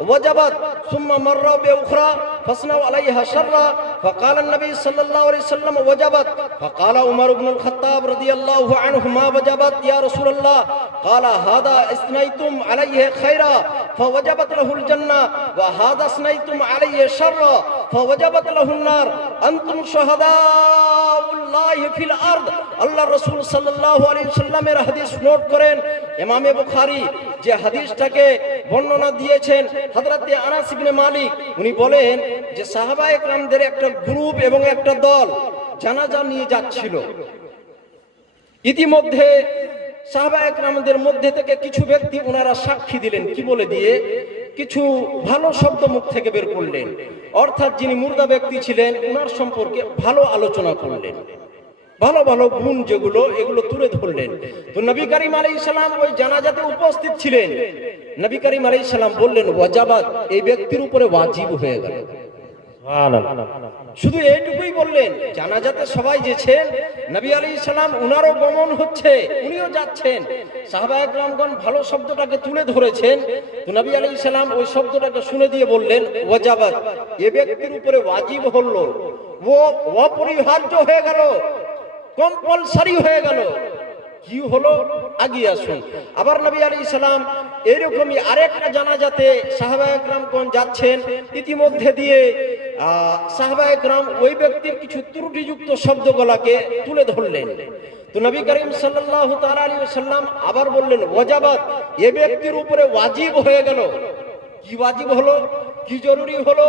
وجبت، ثم مروا بأخرى فصنعوا عليها شرا فقال النبي صلى الله عليه وسلم وجبت، فقال عمر بن الخطاب رضي الله عنه ما وجبت يا رسول الله؟ قال هذا اثنيتم عليه خيرا فوجبت له الجنة وهذا اثنيتم عليه شرا فوجبت له النار أنتم شهداء الله في الأرض। আল্লাহ রাসূল সাল্লাল্লাহু আলাইহি ওয়াসাল্লামের হাদিস নোট করেন ইমামে বুখারী। যে হাদিসটাকে বর্ণনা দিয়েছেন হযরত আনাস ইবনে মালিক, উনি বলেন যে সাহাবায়ে কেরামদের একটা গ্রুপ এবং একটা দল জানাজা নিয়ে যাচ্ছিল। ইতিমধ্যে সাহাবায়ে কেরামদের মধ্যে থেকে কিছু ব্যক্তি ওনারা সাক্ষী দিলেন। কি বলে দিয়ে? কিছু ভালো শব্দ মুখ থেকে বের করলেন, অর্থাৎ যিনি মুর্দা ব্যক্তি ছিলেন ওনার সম্পর্কে ভালো আলোচনা করলেন, ভালো ভালো গুণ যেগুলো এগুলো তুলে ধরলেন। তো নবী করিম আলাইহিস সালাম ওই জানাজাতে উপস্থিত ছিলেন। নবী করিম আলাইহিস সালাম বললেন ওয়াজাবাত, এই ব্যক্তির উপরে ওয়াজিব হয়ে গেল। শুধু এইটুকুই বললেন। জানাজাতে সবাই যেছেন, নবী আলাইহিস সালাম উনারও গমন হচ্ছে, উনিও যাচ্ছেন। সাহাবায়ে কেরামগণ ভালো শব্দটাকে তুলে ধরেছেন। তো নবী আলাইহিস সালাম ওই শব্দটাকে শুনে দিয়ে বললেন ওয়াজাবাত, এই ব্যক্তির উপরে ওয়াজিব হলো, ও অপরিহার্য হয়ে গেল। কম্পালসারি হয়ে গেল। কি হলো? আগিয়ে আসুন। আবার নবী আলাইহিস সালাম এরকমই আরেকটা জানাজাতে সাহাবায়ে কেরামগণ যাচ্ছেন, ইতিমধ্যে দিয়ে সাহাবায়ে কেরাম ওই ব্যক্তির কিছু ত্রুটিযুক্ত শব্দগুলোকে তুলে ধরলেন। তো নবী করিম সাল্লাল্লাহু তাআলা আলাইহি ওয়াসাল্লাম আবার বললেন, ওয়াজাবাত, এ ব্যক্তির উপরে ওয়াজিব হয়ে গেল। কি ওয়াজিব হলো? কি জরুরি হলো?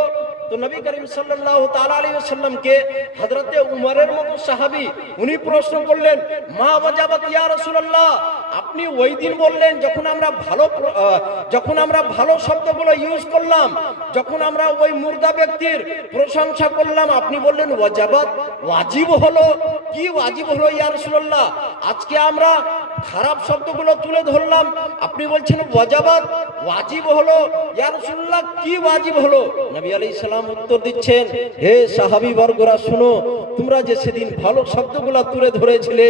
তো নবী করিম সাল্লাল্লাহু তাআলা আলাইহি ওয়াসাল্লামকে হযরতে উমরের মতো সাহাবী উনি প্রশ্ন করলেন, মা ওয়াজাবাত ইয়া রাসূলুল্লাহ, আপনি ওই দিন বললেন যখন আমরা ভালো শব্দগুলো ইউজ করলাম, যখন আমরা ওই মুর্দা ব্যক্তির প্রশংসা করলাম, আপনি বললেন ওয়াজাবাত, ওয়াজিব হলো। কি ওয়াজিব হলো ইয়া রাসূলুল্লাহ? আজকে আমরা খারাপ শব্দগুলো তুলে ধরলাম, আপনি বলছেন ওয়াজাবাত, ওয়াজিব হলো। ইয়া রাসূলুল্লাহ, কি ওয়াজিব হলো? নবী আলাইহিস সালাম উত্তর দিচ্ছেন, হে সাহাবী বর্গরা, শুনো, তোমরা যে সেদিন ভালো শব্দগুলো তুলে ধরেছিলে,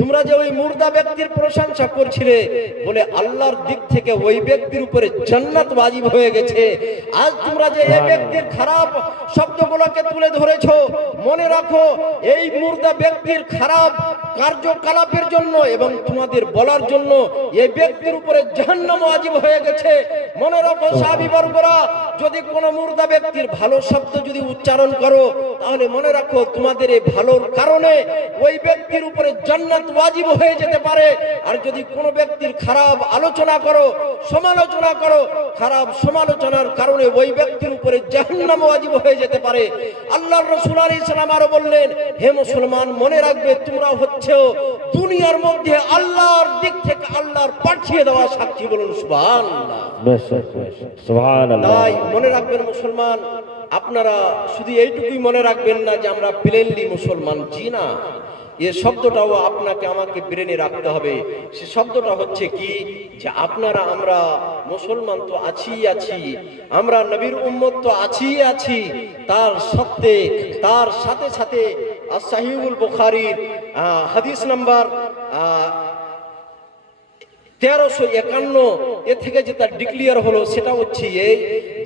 তোমরা যে ওই মুর্দা ব্যক্তির প্রশংসা করছিলে, বলে আল্লাহর দিক থেকে ওই ব্যক্তির উপরে জান্নাত ওয়াজিব হয়ে গেছে। আজ তোমরা যে এই ব্যক্তির খারাপ শব্দগুলোকে তুলে ধরেছো, মনে রাখো এই মুর্দা ব্যক্তির খারাপ কার্যকলাপের জন্য এবং তোমাদের বলার জন্য এই ব্যক্তির উপরে জাহান্নাম ওয়াজিব হয়ে গেছে। মনে রাখো সাহাবী বর্গরা, যদি কোনো মুর্দা ব্যক্তির ভালো শব্দ যদি উচ্চারণ করো, তাহলে মনে রাখো তোমাদের এই ভালোর কারণে ওই ব্যক্তির উপরে জান্নাত ওয়াজিব হয়ে যেতে পারে। আর যদি কোনো ব্যক্তির খারাপ আলোচনা করো, সমালোচনা করো, খারাপ সমালোচনার কারণে ওই ব্যক্তির উপরে জাহান্নাম ওয়াজিব হয়ে যেতে পারে। আল্লাহর রাসূল আলাইহিস সালাম আরো বললেন, হে মুসলমান, মনে রাখবে তোমরা হচ্ছো দুনিয়ার মধ্যে আল্লাহর দিক থেকে আল্লাহর পাঠিয়ে দেওয়া সাক্ষী। বলুন সুবহানাল্লাহ। সুবহানাল্লাহ। তাই মনে রাখবেন মুসলমান, আপনারা শুধু এইটুকুই মনে রাখবেন না যে আমরা প্লেনলি মুসলমান, জি না, এ শব্দটাও আপনাকে আমাকে ব্রেনে রাখতে হবে। সে শব্দটা হচ্ছে কি, যে আপনারা আমরা মুসলমান তো আছি, আমরা নবীর উম্মত তো আছি, তার সাথে সাথে সহিহুল বুখারীর হাদিস নাম্বার 1351 এ থেকে যেটা ডিক্লিয়ার হলো, সেটা হচ্ছে এই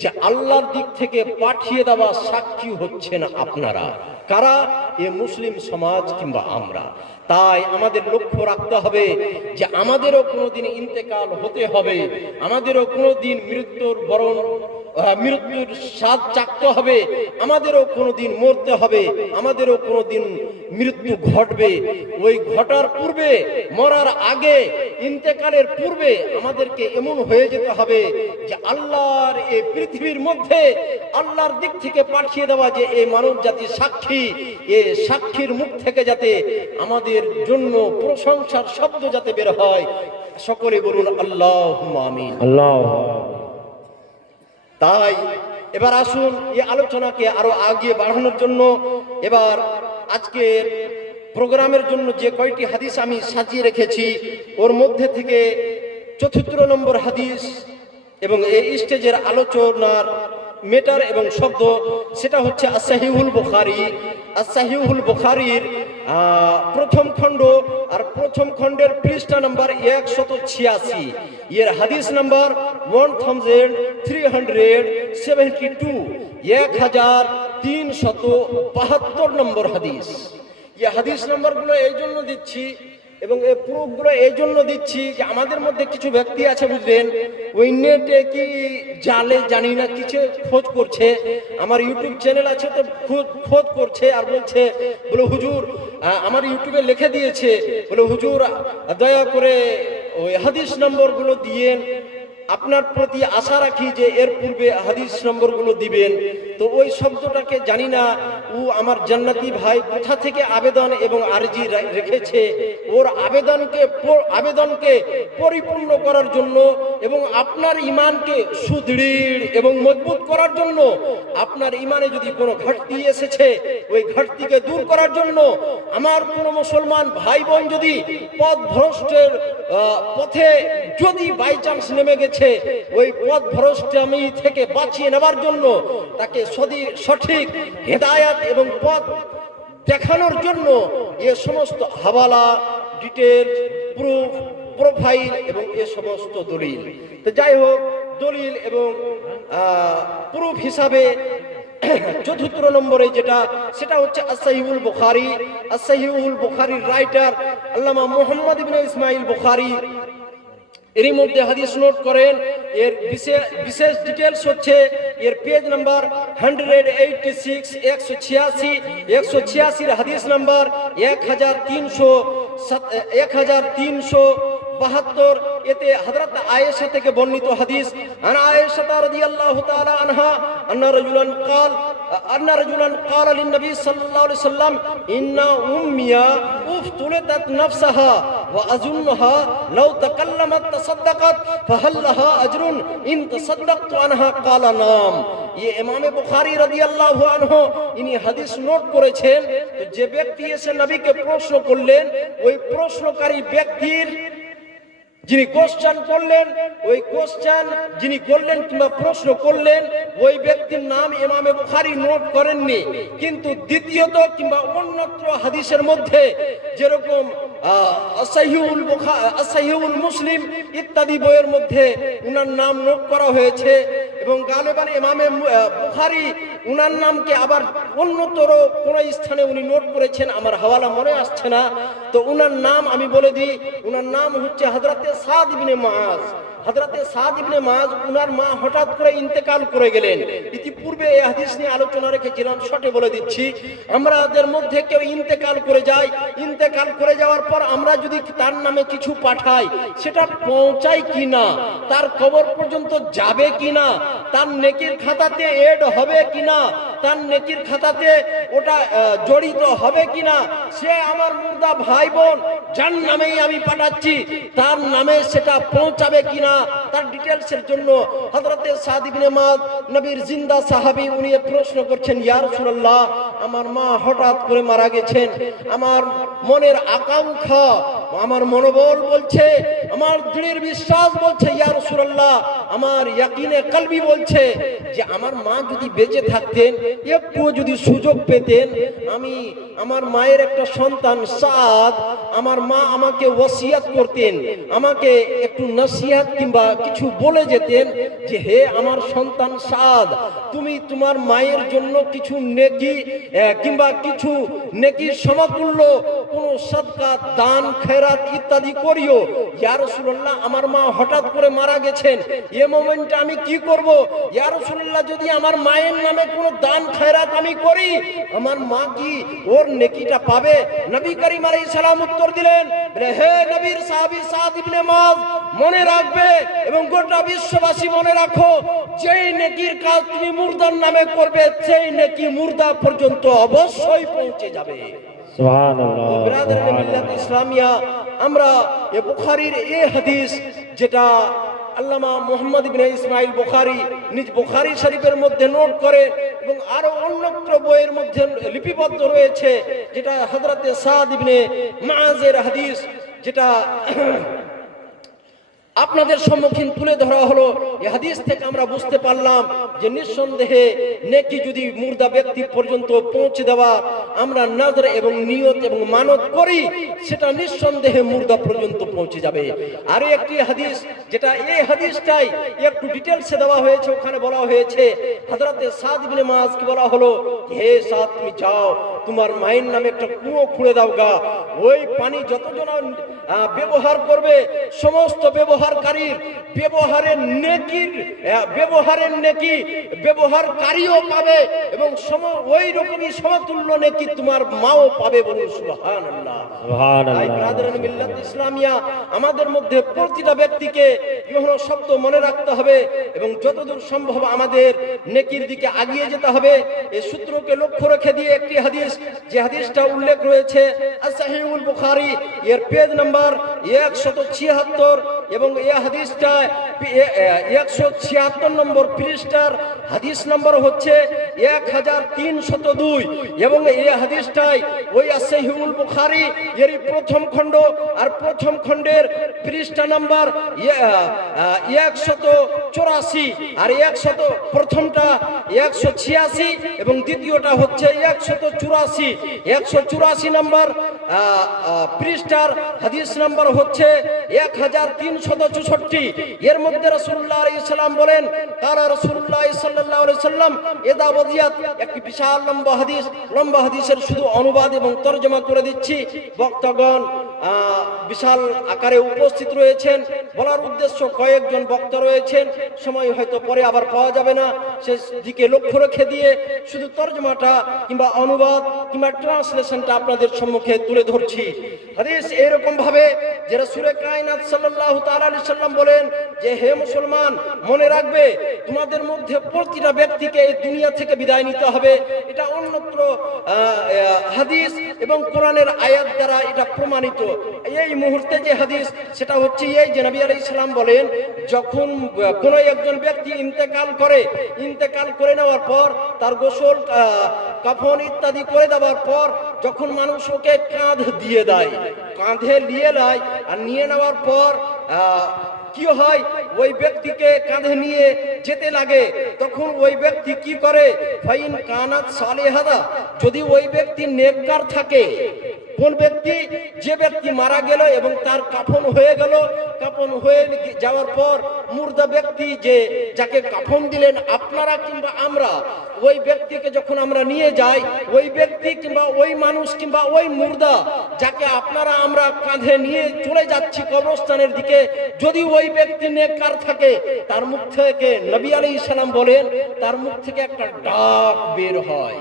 যে আল্লাহর দিক থেকে পাঠিয়ে দেওয়া সাক্ষী হচ্ছেন আপনারা। কারা? এ মুসলিম সমাজ কিংবা আমরা। তাই আমাদের লক্ষ্য রাখতে হবে যে আমাদেরও কোনোদিন ইন্তেকাল হতে হবে, আমাদেরও কোনোদিন মৃত্যুর স্বাদ চাকতে হবে, আমাদেরও কোনোদিন মরতে হবে, আমাদেরও কোনোদিন মৃত্যু ঘটবে। ওই ঘটার পূর্বে, মরার আগে, ইন্তেকালের পূর্বে আমাদেরকে এমন হয়ে যেতে হবে যে আল্লাহর এই পৃথিবীর মধ্যে আল্লাহর দিক থেকে পাঠিয়ে দেওয়া যে এই মানব জাতির সাক্ষী, এ সাক্ষীর মুখ থেকে যাতে আমাদের জন্য প্রশংসার শব্দ যাতে বের হয়। সকলে বলুন আল্লাহুম্মা আমিন। আল্লাহ। তাই এবার আসুন এই আলোচনাকে আরো আগে বাড়ানোর জন্য এবার আজকের প্রোগ্রামের জন্য যে কয়টি হাদিস আমি সাজিয়ে রেখেছি, ওর মধ্যে থেকে 74 নম্বর হাদিস এবং এই স্টেজের আলোচনার মেটার এবং শব্দ, সেটা হচ্ছে as-Sahihul Bukhari। as-Sahihul Bukhariর প্রথম খণ্ড, আর প্রথম খণ্ডের পৃষ্ঠা নাম্বার 186, এর হাদিস নাম্বার 1372, 1372 নম্বর হাদিস। এই হাদিস নাম্বারগুলো এই জন্য দিচ্ছি এবং এই প্রুফগুলো এই জন্য দিচ্ছি যে আমাদের মধ্যে কিছু ব্যক্তি আছে, বুঝলেন, ওই নেটে কি জালে জানি না কিছু খোঁজ করছে, আমার ইউটিউব চ্যানেল আছে তো খোঁজ করছে আর বলছে, বলে হুজুর আমার ইউটিউবে লিখে দিয়েছে, বলে হুজুর দয়া করে ওই হাদিস নম্বরগুলো দিয়েন, আপনার প্রতি আশা রাখি যে এর পূর্বে হাদিস নম্বরগুলো দিবেন। তো ওই শব্দটাকে জানি না ও আমার জান্নাতি ভাই কোথা থেকে আবেদন এবং আরজি রেখেছে, ওর আবেদনকে পরিপূর্ণ করার জন্য এবং আপনার ইমানকে সুদৃঢ় এবং মজবুত করার জন্য, আপনার ইমানে যদি কোনো ঘাটতি এসেছে ওই ঘাটতিকে দূর করার জন্য, আমার কোনো মুসলমান ভাই বোন যদি পথভ্রষ্টের পথে যদি বাই চান্স নেমে গেছে, ওই পথভ্রষ্টামি থেকে বাঁচিয়ে নেবার জন্য তাকে সঠিক হেদায়াত এবং পথ দেখানোর জন্য এ সমস্ত হাওয়ালা, ডিটেল, প্রুফ, প্রোফাইল এবং এ সমস্ত দলিল। তো যাই হোক, দলিল এবং প্রুফ হিসাবে চতুর্থ নম্বরে যেটা, সেটা হচ্ছে as-Sahihul Bukhari। as-Sahihul Bukhariর রাইটার আল্লামা মুহাম্মদ ইবনে ইসমাইল বুখারী এরই মধ্যে হাদিস নোট করেন। এর বিশেষ ডিটেলস হচ্ছে এর পেজ নাম্বার 186, 186 হাদিস নাম্বার 1372। এতে হযরত আয়েশা থেকে বর্ণিত হাদিস, আনা আয়েশা রাদিয়াল্লাহু তাআলা আনহা আন্না রাজুলান ক্বালা লিন-নবী সাল্লাল্লাহু আলাইহি ওয়াসাল্লাম ইন্না উম্মিয়া উফতুলাত নাফসাহা ওয়া আযুন্নাহা লাউ তাকাল্লামাত তাসাদ্দাকাত ফাহাল লাহা আজরুন ইন তাসাদ্দাকতু আনহা ক্বালা নাম। ये इमाम बुखारी রাদিয়াল্লাহু আনহু ইনি হাদিস নোট করেছেন। তো যে ব্যক্তি এসে নবীকে প্রশ্ন করলেন, ওই প্রশ্নকারী ব্যক্তির যিনি কোশ্চেন করলেন, ওই কোশ্চেন যিনি করলেন কিংবা প্রশ্ন করলেন, ওই ব্যক্তির নাম ইমামে বুখারী নোট করেননি। কিন্তু দ্বিতীয়ত কিংবা অন্যত্র হাদিসের মধ্যে যেরকম সহিহুল মুসলিম ইত্যাদি বইয়ের মধ্যে উনার নাম নোট করা হয়েছে, এবং গালেবান ইমামে বুখারী উনার নামকে আবার অন্যতর কোন স্থানে উনি নোট করেছেন, আমার হাওয়ালা মনে আসছে না। তো উনার নাম আমি বলে দিই, উনার নাম হচ্ছে হযরতে সাদ ইবনে মুআজ। হযরতে সাদ ইবনে মুআজ, উনার মা হঠাৎ করে ইন্তেকাল করে গেলেন। ইতিপূর্বে এই হাদিস নিয়ে আলোচনা রেখেছিলাম, শর্টে বলে দিচ্ছি। আমাদের মধ্যে কেউ ইন্তেকাল করে যায়, ইন্তেকাল করে যাওয়ার পর আমরা যদি তার নামে কিছু পাঠাই, সেটা পৌঁছায় কিনা, তার কবর পর্যন্ত যাবে কিনা, তার নেকির খাতাতে এড হবে কিনা, তার নেকির খাতাতে ওটা জড়িত হবে কিনা, সে আমার মুর্দা ভাই বোন যার নামেই আমি পাঠাচ্ছি তার নামে সেটা পৌঁছাবে কিনা, তার ডিটেলসের জন্য হযরতে সাদ ইবনে মুআজ নবীর জিন্দা সাহাবী, উনি প্রশ্ন করছেন, ইয়া রাসূলুল্লাহ, আমার মা হঠাৎ করে মারা গেছেন, আমার মনের আকাঙ্ক্ষা, আমার মনোবল বলছে, আমার দৃঢ় বিশ্বাস বলছে, ইয়া রাসূলুল্লাহ, আমার ইয়াকিনে কলবি বলছে যে আমার মা যদি বেঁচে থাকতেন, একটু যদি সুযোগ পেতেন, আমি আমার মায়ের একটা সন্তান সাদ, আমার মা আমাকে ওসিয়ত করতেন, আমাকে একটু নসিহত কিংবা কিছু বলে যেতেন যে হে আমার সন্তান সাদ, তুমি তোমার মায়ের জন্য কিছু নেকি কিংবা কিছু নেকির সমতুল্য কোন সদকা, দান, খেরাত ইত্যাদি করিও। ইয়া রাসূলুল্লাহ, আমার মা হঠাৎ করে মারা গেছেন, এই মোমেন্টে আমি কি করব? ইয়া রাসূলুল্লাহ, যদি আমার মায়ের নামে কোনো দান খেরাত আমি করি, আমার মা কি ওর নেকিটা পাবে? নবী করিম আলাইহিস সালাম উত্তর দিলেন, হে নবীর সাহাবী সাদ ইবনে মুআজ, মনে রাখবে এবং গোটা বিশ্ববাসী মনে রাখো, যেই নেকির কাজ তুমি মুর্দার নামে করবে, সেই নেকি মুর্দা পর্যন্ত অবশ্যই পৌঁছে যাবে। সুবহানাল্লাহ। ব্রাদার মিল্লাত ইসলামিয়া, আমরা এই বুখারীর এই হাদিস যেটা আল্লামা মুহাম্মদ ইবনে ইসমাইল বুখারী নিজ বুখারী শরীফের মধ্যে নোট করে এবং আরো অন্যত্র বইয়ের মধ্যে লিপিবদ্ধ রয়েছে, যেটা হযরতে সাদ ইবনে মুআজের হাদিস, যেটা আপনাদের সম্মুখীন তুলে ধরা হলো। এই হাদিস থেকে আমরা বুঝতে পারলাম যে নিঃসন্দেহে নেকি যদি মুর্দা ব্যক্তি পর্যন্ত পৌঁছে দেওয়া আমরা নজর এবং নিয়ত এবং মানত করি, সেটা নিঃসন্দেহে মুর্দা পর্যন্ত পৌঁছে যাবে। আরো একটি হাদিস, যেটা এই হাদিসটাই একটু ডিটেলসে দেওয়া হয়েছে, ওখানে বলা হয়েছে হযরতে সাদ ইবনে মুআজকে বলা হলো, হে সাদ, তুমি যাও তোমার মায়ের নামে একটা কুয়ো খুঁড়ে দাও গা, ওই পানি যতজন ব্যবহার করবে, সমস্ত ব্যবহারকারীর ব্যবহারের নেকি ব্যবহারকারীও পাবে এবং ওই রকমই সমতুল্য নেকি তোমার মাও পাবে। বলুন সুবহানাল্লাহ। সুবহানাল্লাহ। মিল্লাত ইসলামিয়া, আমাদের মধ্যে প্রতিটা ব্যক্তিকে ইহনো শব্দ মনে রাখতে হবে এবং যতদূর সম্ভব আমাদের নেকির দিকে আগিয়ে যেতে হবে। এই সূত্রকে লক্ষ্য রেখে দিয়ে একটি হাদিস, যে হাদিসটা উল্লেখ রয়েছে সহিহুল বুখারী এর পেজ নাম্বার 176 এবং এই হাদিসটা 176 নম্বর পৃষ্ঠার হাদিস নম্বর হচ্ছে 1302 এবং এই হাদিসটাই ওই সহিহুল বুখারী এর প্রথম খণ্ড, আর প্রথম খণ্ডের পৃষ্ঠা নাম্বার 184 আর প্রথমটা 186 এবং দ্বিতীয়টা হচ্ছে 184 নম্বর পৃষ্ঠার হাদিস নাম্বার হচ্ছে 1364। এর মধ্যে রাসূলুল্লাহ আলাইহিস সালাম বলেন, কারা রাসূলুল্লাহ সাল্লাল্লাহু আলাইহি সাল্লাম এদা ওয়াদিয়াত, একটি বিশাল লম্বা হাদিস, লম্বা হাদিসের শুধু অনুবাদ এবং তরজমা করে দিচ্ছি। বক্তাগণ বিশাল আকারে উপস্থিত রয়েছেন, বলার উদ্দেশ্য কয়েকজন বক্তা রয়েছেন, সময় হয়তো পরে আবার পাওয়া যাবে না, সেদিকে লক্ষ্য রেখে দিয়ে শুধু তরজমাটা কিংবা অনুবাদ কিংবা ট্রান্সলেশনটা আপনাদের সম্মুখে তুলে ধরছি। হাদিস এরকম ভাবে যে রাসূল কায়নাত সাল্লাল্লাহু তাআলা আলাইহি সাল্লাম বলেন যে হে মুসলমান, মনে রাখবে তোমাদের মধ্যে প্রতিটা ব্যক্তিকে এই দুনিয়া থেকে বিদায় নিতে হবে। এটা অন্যত্র হাদিস এবং কোরআনের আয়াত দ্বারা এটা প্রমাণিত। এই মুহূর্তে যে হাদিস সেটা হচ্ছে এই যে নবী আলাইহিস সালাম বলেন, যখন কোন একজন ব্যক্তি ইন্তেকাল করে নেওয়ার পর তার গোসল কাফন ইত্যাদি করে দেওয়ার পর যখন মানুষ ওকে কাঁধে দিয়ে দেয়, কাঁধে নিয়ে নেয়, আর নিয়ে নেওয়ার পর কি হয়, ওই ব্যক্তিকে কাঁধে নিয়ে যেতে লাগে, তখন ওই ব্যক্তি কি করে, ফাইন কানাত সালেহাদা, যদি ওই ব্যক্তি নেককার থাকে। কোন ব্যক্তি? যে ব্যক্তি মারা গেল এবং তার কাফন হয়ে গেল, কাফন হয়ে যাওয়ার পর মুর্দা ব্যক্তি যে যাকে কাফন দিলেন আপনারা কিংবা আমরা, ওই ব্যক্তিকে যখন আমরা নিয়ে যাই, ওই ব্যক্তি কিংবা ওই মানুষ কিংবা ওই মুর্দা যাকে আপনারা আমরা কাঁধে নিয়ে চলে যাচ্ছি কবরস্থানের দিকে, যদি ওই ব্যক্তি নেককার থাকে, তার মুখ থেকে নবী আলাইহিস সালাম বলেন তার মুখ থেকে একটা ডাক বের হয়,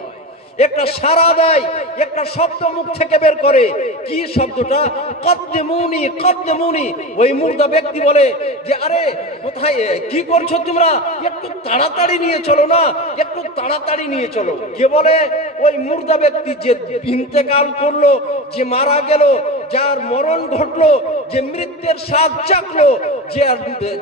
একটা সাড়া দেয়, একটা শব্দ মুখ থেকে বের করে। কি শব্দটা? কদ্দেমুনি কদ্দেমুনি। ওই মুর্দা ব্যক্তি বলে যে আরে কোথায়, কি করছো তোমরা, একটু তাড়াতাড়ি নিয়ে চলো না, একটু তাড়াতাড়ি নিয়ে চলো। কে বলে? ওই মুর্দা ব্যক্তি যে ইন্তেকাল করলো, যে মারা গেল, যার মরণ ঘটলো, যে মৃত্যুর স্বাদ চাখলো, যে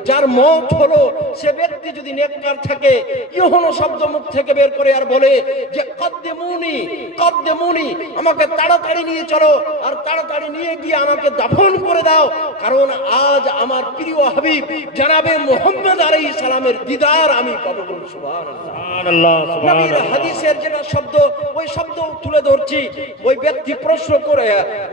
যার মওত হলো, সে ব্যক্তি যদি নেককার থাকে, ইহনো শব্দ মুখ থেকে বের করে আর বলে যে কদ্দেমুনি কদ্দেমুনি, আমাকে তাড়াতাড়ি নিয়ে চলো, আর তাড়াতাড়ি নিয়ে গিয়ে আমাকে দাফন করে দাও, কারণ আজ আমার প্রিয় হাবিব জনাবে মুহাম্মদ আলাইহিস সালামের দিদার আমি পাবো। সুবহানাল্লাহ। নবীর হাদিসের যেটা শব্দ, ওই শব্দ তুলে ধরছি। ওই ব্যক্তি প্রশ্ন করে,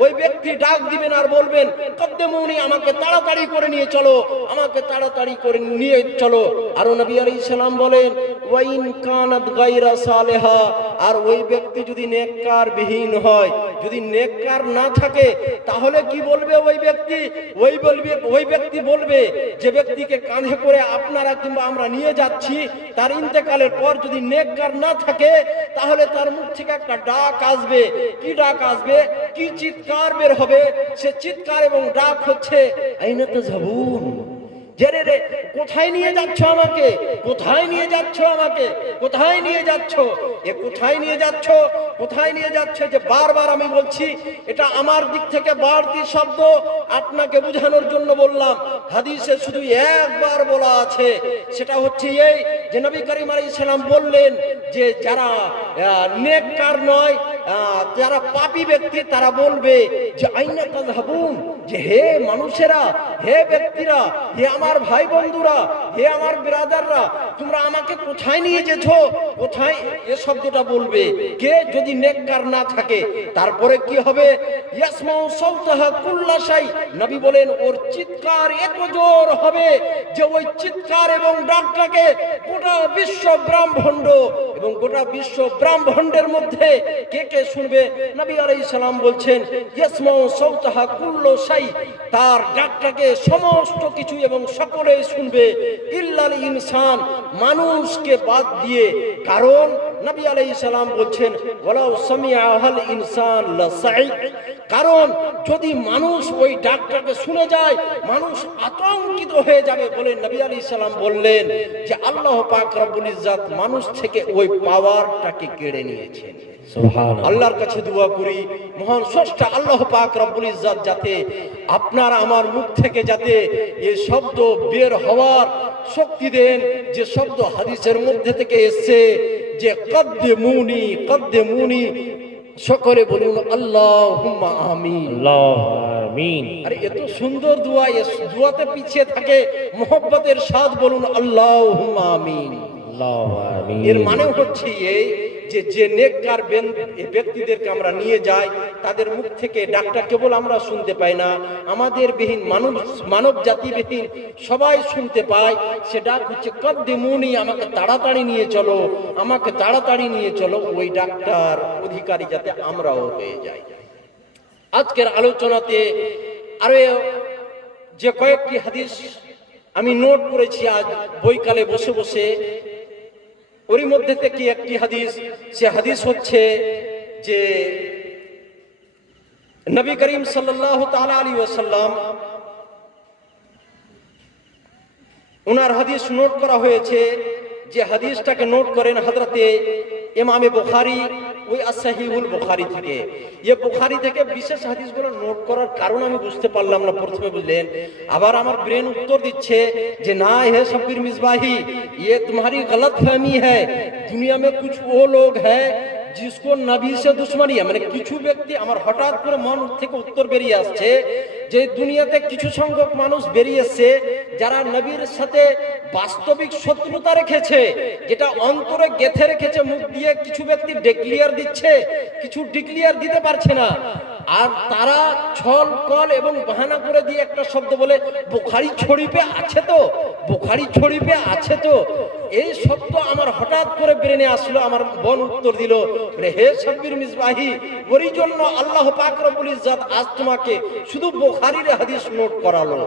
ওই ব্যক্তি ডাক দিবেন আর বলবেন কদ্দেমুনি, আমাকে তাড়াতাড়ি করে নিয়ে চলো, আমাকে তাড়াতাড়ি করে নিয়ে চলো। আর নবী আলাইহিস সালাম বলেন ওয়াইন কানাত গায়রা সালেহা, আর ওই ব্যক্তি যদি নেককার বিহীন হয়, যদি নেককার না থাকে, তাহলে কি বলবে ওই ব্যক্তি? ওই ব্যক্তি বলবে, যে ব্যক্তিকে কাঁধে করে আপনারা কিংবা আমরা নিয়ে যাচ্ছি, তার ইন্তেকালের পর যদি নেককার না থাকে, তাহলে তার মুখ থেকে একটা ডাক আসবে। কি ডাক আসবে? কি চিৎকার বের হবে? সে চিৎকার এবং ডাক হচ্ছে আইনা তাযহাবুন, যে রে কোথায় নিয়ে যাচ্ছ আমাকে, কোথায় নিয়ে যাচ্ছ আমাকে, কোথায় নিয়ে যাচ্ছ, এ কোথায় নিয়ে যাচ্ছ, কোথায় নিয়ে যাচ্ছে? যে বারবার আমি বলছি, এটা আমার দিক থেকে বাড়তি শব্দ, আপনাকে বোঝানোর জন্য বললাম। হাদিসে শুধু একবার বলা আছে, সেটা হচ্ছে এই যে নবী করিম আলাইহিস সালাম বললেন যে যারা নেককার নয়, যারা পাপী ব্যক্তি, তারা বলবে যে আইনা তাযহাবুন, যে হে মানুষেরা, হে ব্যক্তিরা, হে আমার ভাই বন্ধুরা, হে আমার ব্রাদাররা, তোমরা আমাকে কোথায় নিয়ে যেছো, কোথায়? এ শব্দটা বলবে কে? যদি নেককার না থাকে। তারপরে কি হবে? ইয়াসমাউ সাওতাহা কুল্লা শাই, নবী বলেন ওর চিৎকার এত জোর হবে যে ওই চিৎকার এবং ডাকটাকে গোটা বিশ্ব ব্রহ্মাণ্ড এবং গোটা বিশ্ব ব্রহ্মাণ্ডের মধ্যে কে কে শুনবে? নবী আলাইহিস সালাম বলছেন ইয়াসমাউ সাওতাহা কুল্লু শাই, তার ডাকটাকে সমস্ত কিছু এবং সকলে শুনবে, ইল্লাল ইনসান, মানুষকে বাদ দিয়ে। কারণ নবী আলাইহিস সালাম বলছেন ওয়ালাউ সামিআহাল ইনসান লাসাইক, কারণ যদি মানুষ ওই ডাকটাকে শুনে যায়, মানুষ আতঙ্কিত হয়ে যাবে বলে নবী আলাইহিস সালাম বললেন যে আল্লাহ পাক রব্বুল ইজ্জত মানুষ থেকে ওই পাওয়ারটাকে কেড়ে নিয়েছেন। সুবহানাল্লাহ। আল্লাহর কাছে দোয়া করি মহান স্রষ্টা আল্লাহ পাক রব্বুল ইজ্জত যাতে আপনার আমার মুখ থেকে যাতে এই শব্দ বের হওয়ার শক্তি দেন, যে শব্দ হাদিসের মধ্যে থেকে এসেছে যে কদ্দেমুনি কদ্দেমুনি, সকলে বলুন আল্লাহুম্মা আমিন। আমিন। আরে এত সুন্দর দোয়া, এই দোয়াতে পিছিয়ে থাকে মোহব্বতের স্বাদ, বলুন আল্লাহুম্মা আমিন। আমিন। এর মানে হচ্ছে এই যে নেককার ব্যক্তিদেরকে আমরা নিয়ে যাই, তাদের মুখ থেকে ডাকটা কেবল আমরা শুনতে পাই না, আমাদের বিহীন মানব জাতিবিহীন সবাই শুনতে পায়। সে ডাক হচ্ছে কদ্দিমুনি, আমাকে তাড়াতাড়ি নিয়ে চলো, আমাকে তাড়াতাড়ি নিয়ে চলো। ওই ডাকটার অধিকারী যাতে আমরাও হয়ে যাই। আজকের আলোচনাতে আরো যে কয়েকটি হাদিস আমি নোট করেছি আজ বৈকালে বসে বসে, ওরই মধ্যে থেকে একটি হাদিস, সে হাদিস হচ্ছে যে নবী করিম সাল্লাল্লাহু তাআলা আলাইহি ওয়াসাল্লাম, ওনার হাদিস নোট করা হয়েছে। যে হাদিসটাকে নোট করেন হযরতে ইমামে বুখারী, ওই as-সাহিহুল বুখারী থেকে। এই বুখারী থেকে বিশেষ হাদিসগুলো নোট করার কারণ আমি বুঝতে পারলাম না প্রথমে, বুঝলেন। আবার আমার ব্রেন উত্তর দিচ্ছে যে না হে শব্বির মিসবাহি, ये तुम्हारी गलतफहमी है, दुनिया में कुछ वो लोग हैं जिसको नबी से दुश्मनी है। মানে কিছু ব্যক্তি, আমার হঠাৎ করে মন থেকে উত্তর বেরিয়ে আসছে যে দুনিয়াতে কিছু সংখ্যক মানুষ বেরিয়েছে যারা নবীর সাথে বাস্তবিক শত্রুতা রেখেছে, যেটা অন্তরে গেঁথে রেখেছে। মুখ দিয়ে কিছু ব্যক্তি ডিক্লিয়ার দিচ্ছে, কিছু ডিক্লিয়ার দিতে পারছে না। আর তারা ছল কল এবং বাহানা করে দিয়ে একটা শব্দ বলে, বুখারী শরীফে আছে তো, বুখারী শরীফে আছে তো। এই শব্দ আমার হঠাৎ করে ব্রেনে আসলো। আমার বোন উত্তর দিল, হে শব্বির মিসবাহি, ওরই জন্য আল্লাহ পাক রব্বুল ইজ্জত আজ তোমাকে শুধু বুখারীর হাদিস নোট করালো।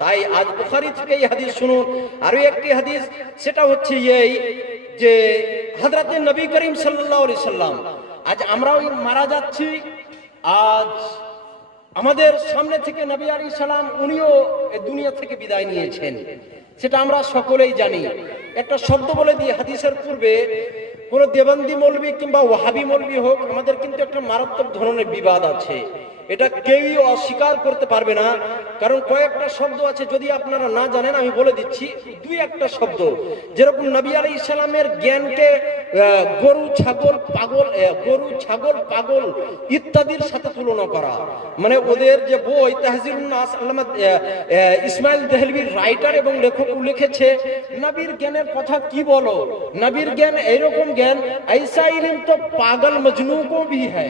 তাই আজ বুখারী থেকে এই হাদিস শুনুন। আরো একটি হাদিস, সেটা হচ্ছে এই যে হযরতে নবী করিম সাল্লাল্লাহু আলাইহি সাল্লাম, আজ আমরাও মারা যাচ্ছি। আজ আমাদের সামনে থেকে নবী আলাইহিস সালাম, উনিও এই দুনিয়া থেকে বিদায় নিয়েছেন, সেটা আমরা সকলেই জানি। একটা শব্দ বলে দিয়ে হাদিসের পূর্বে কোন দেবন্দী মৌলবী কিংবা ওয়াহাবি মৌলবী হোক, আমাদের কিন্তু একটা মারাত্মক ধরনের বিবাদ আছে। এটা কেউই অস্বীকার করতে পারবে না, কারণ কয়েকটা শব্দ আছে, যদি আপনারা না জানেন আমি বলে দিচ্ছি। দুই একটা শব্দ, যেরকম নবী আলাইহিস সালামের জ্ঞানকে গরু ছাগল পাগল ইত্যাদির সাথে তুলনা করা, মানে ওদের যে বই তাহজিরুন নাস, আল্লামা ইসমাইল দেহলভির রাইটার এবং লেখক লিখেছে, নবীর জ্ঞানের কথা কি বলো, নবীর জ্ঞান এইরকম জ্ঞান, ऐसा इल्म तो पागल मजनू को भी है।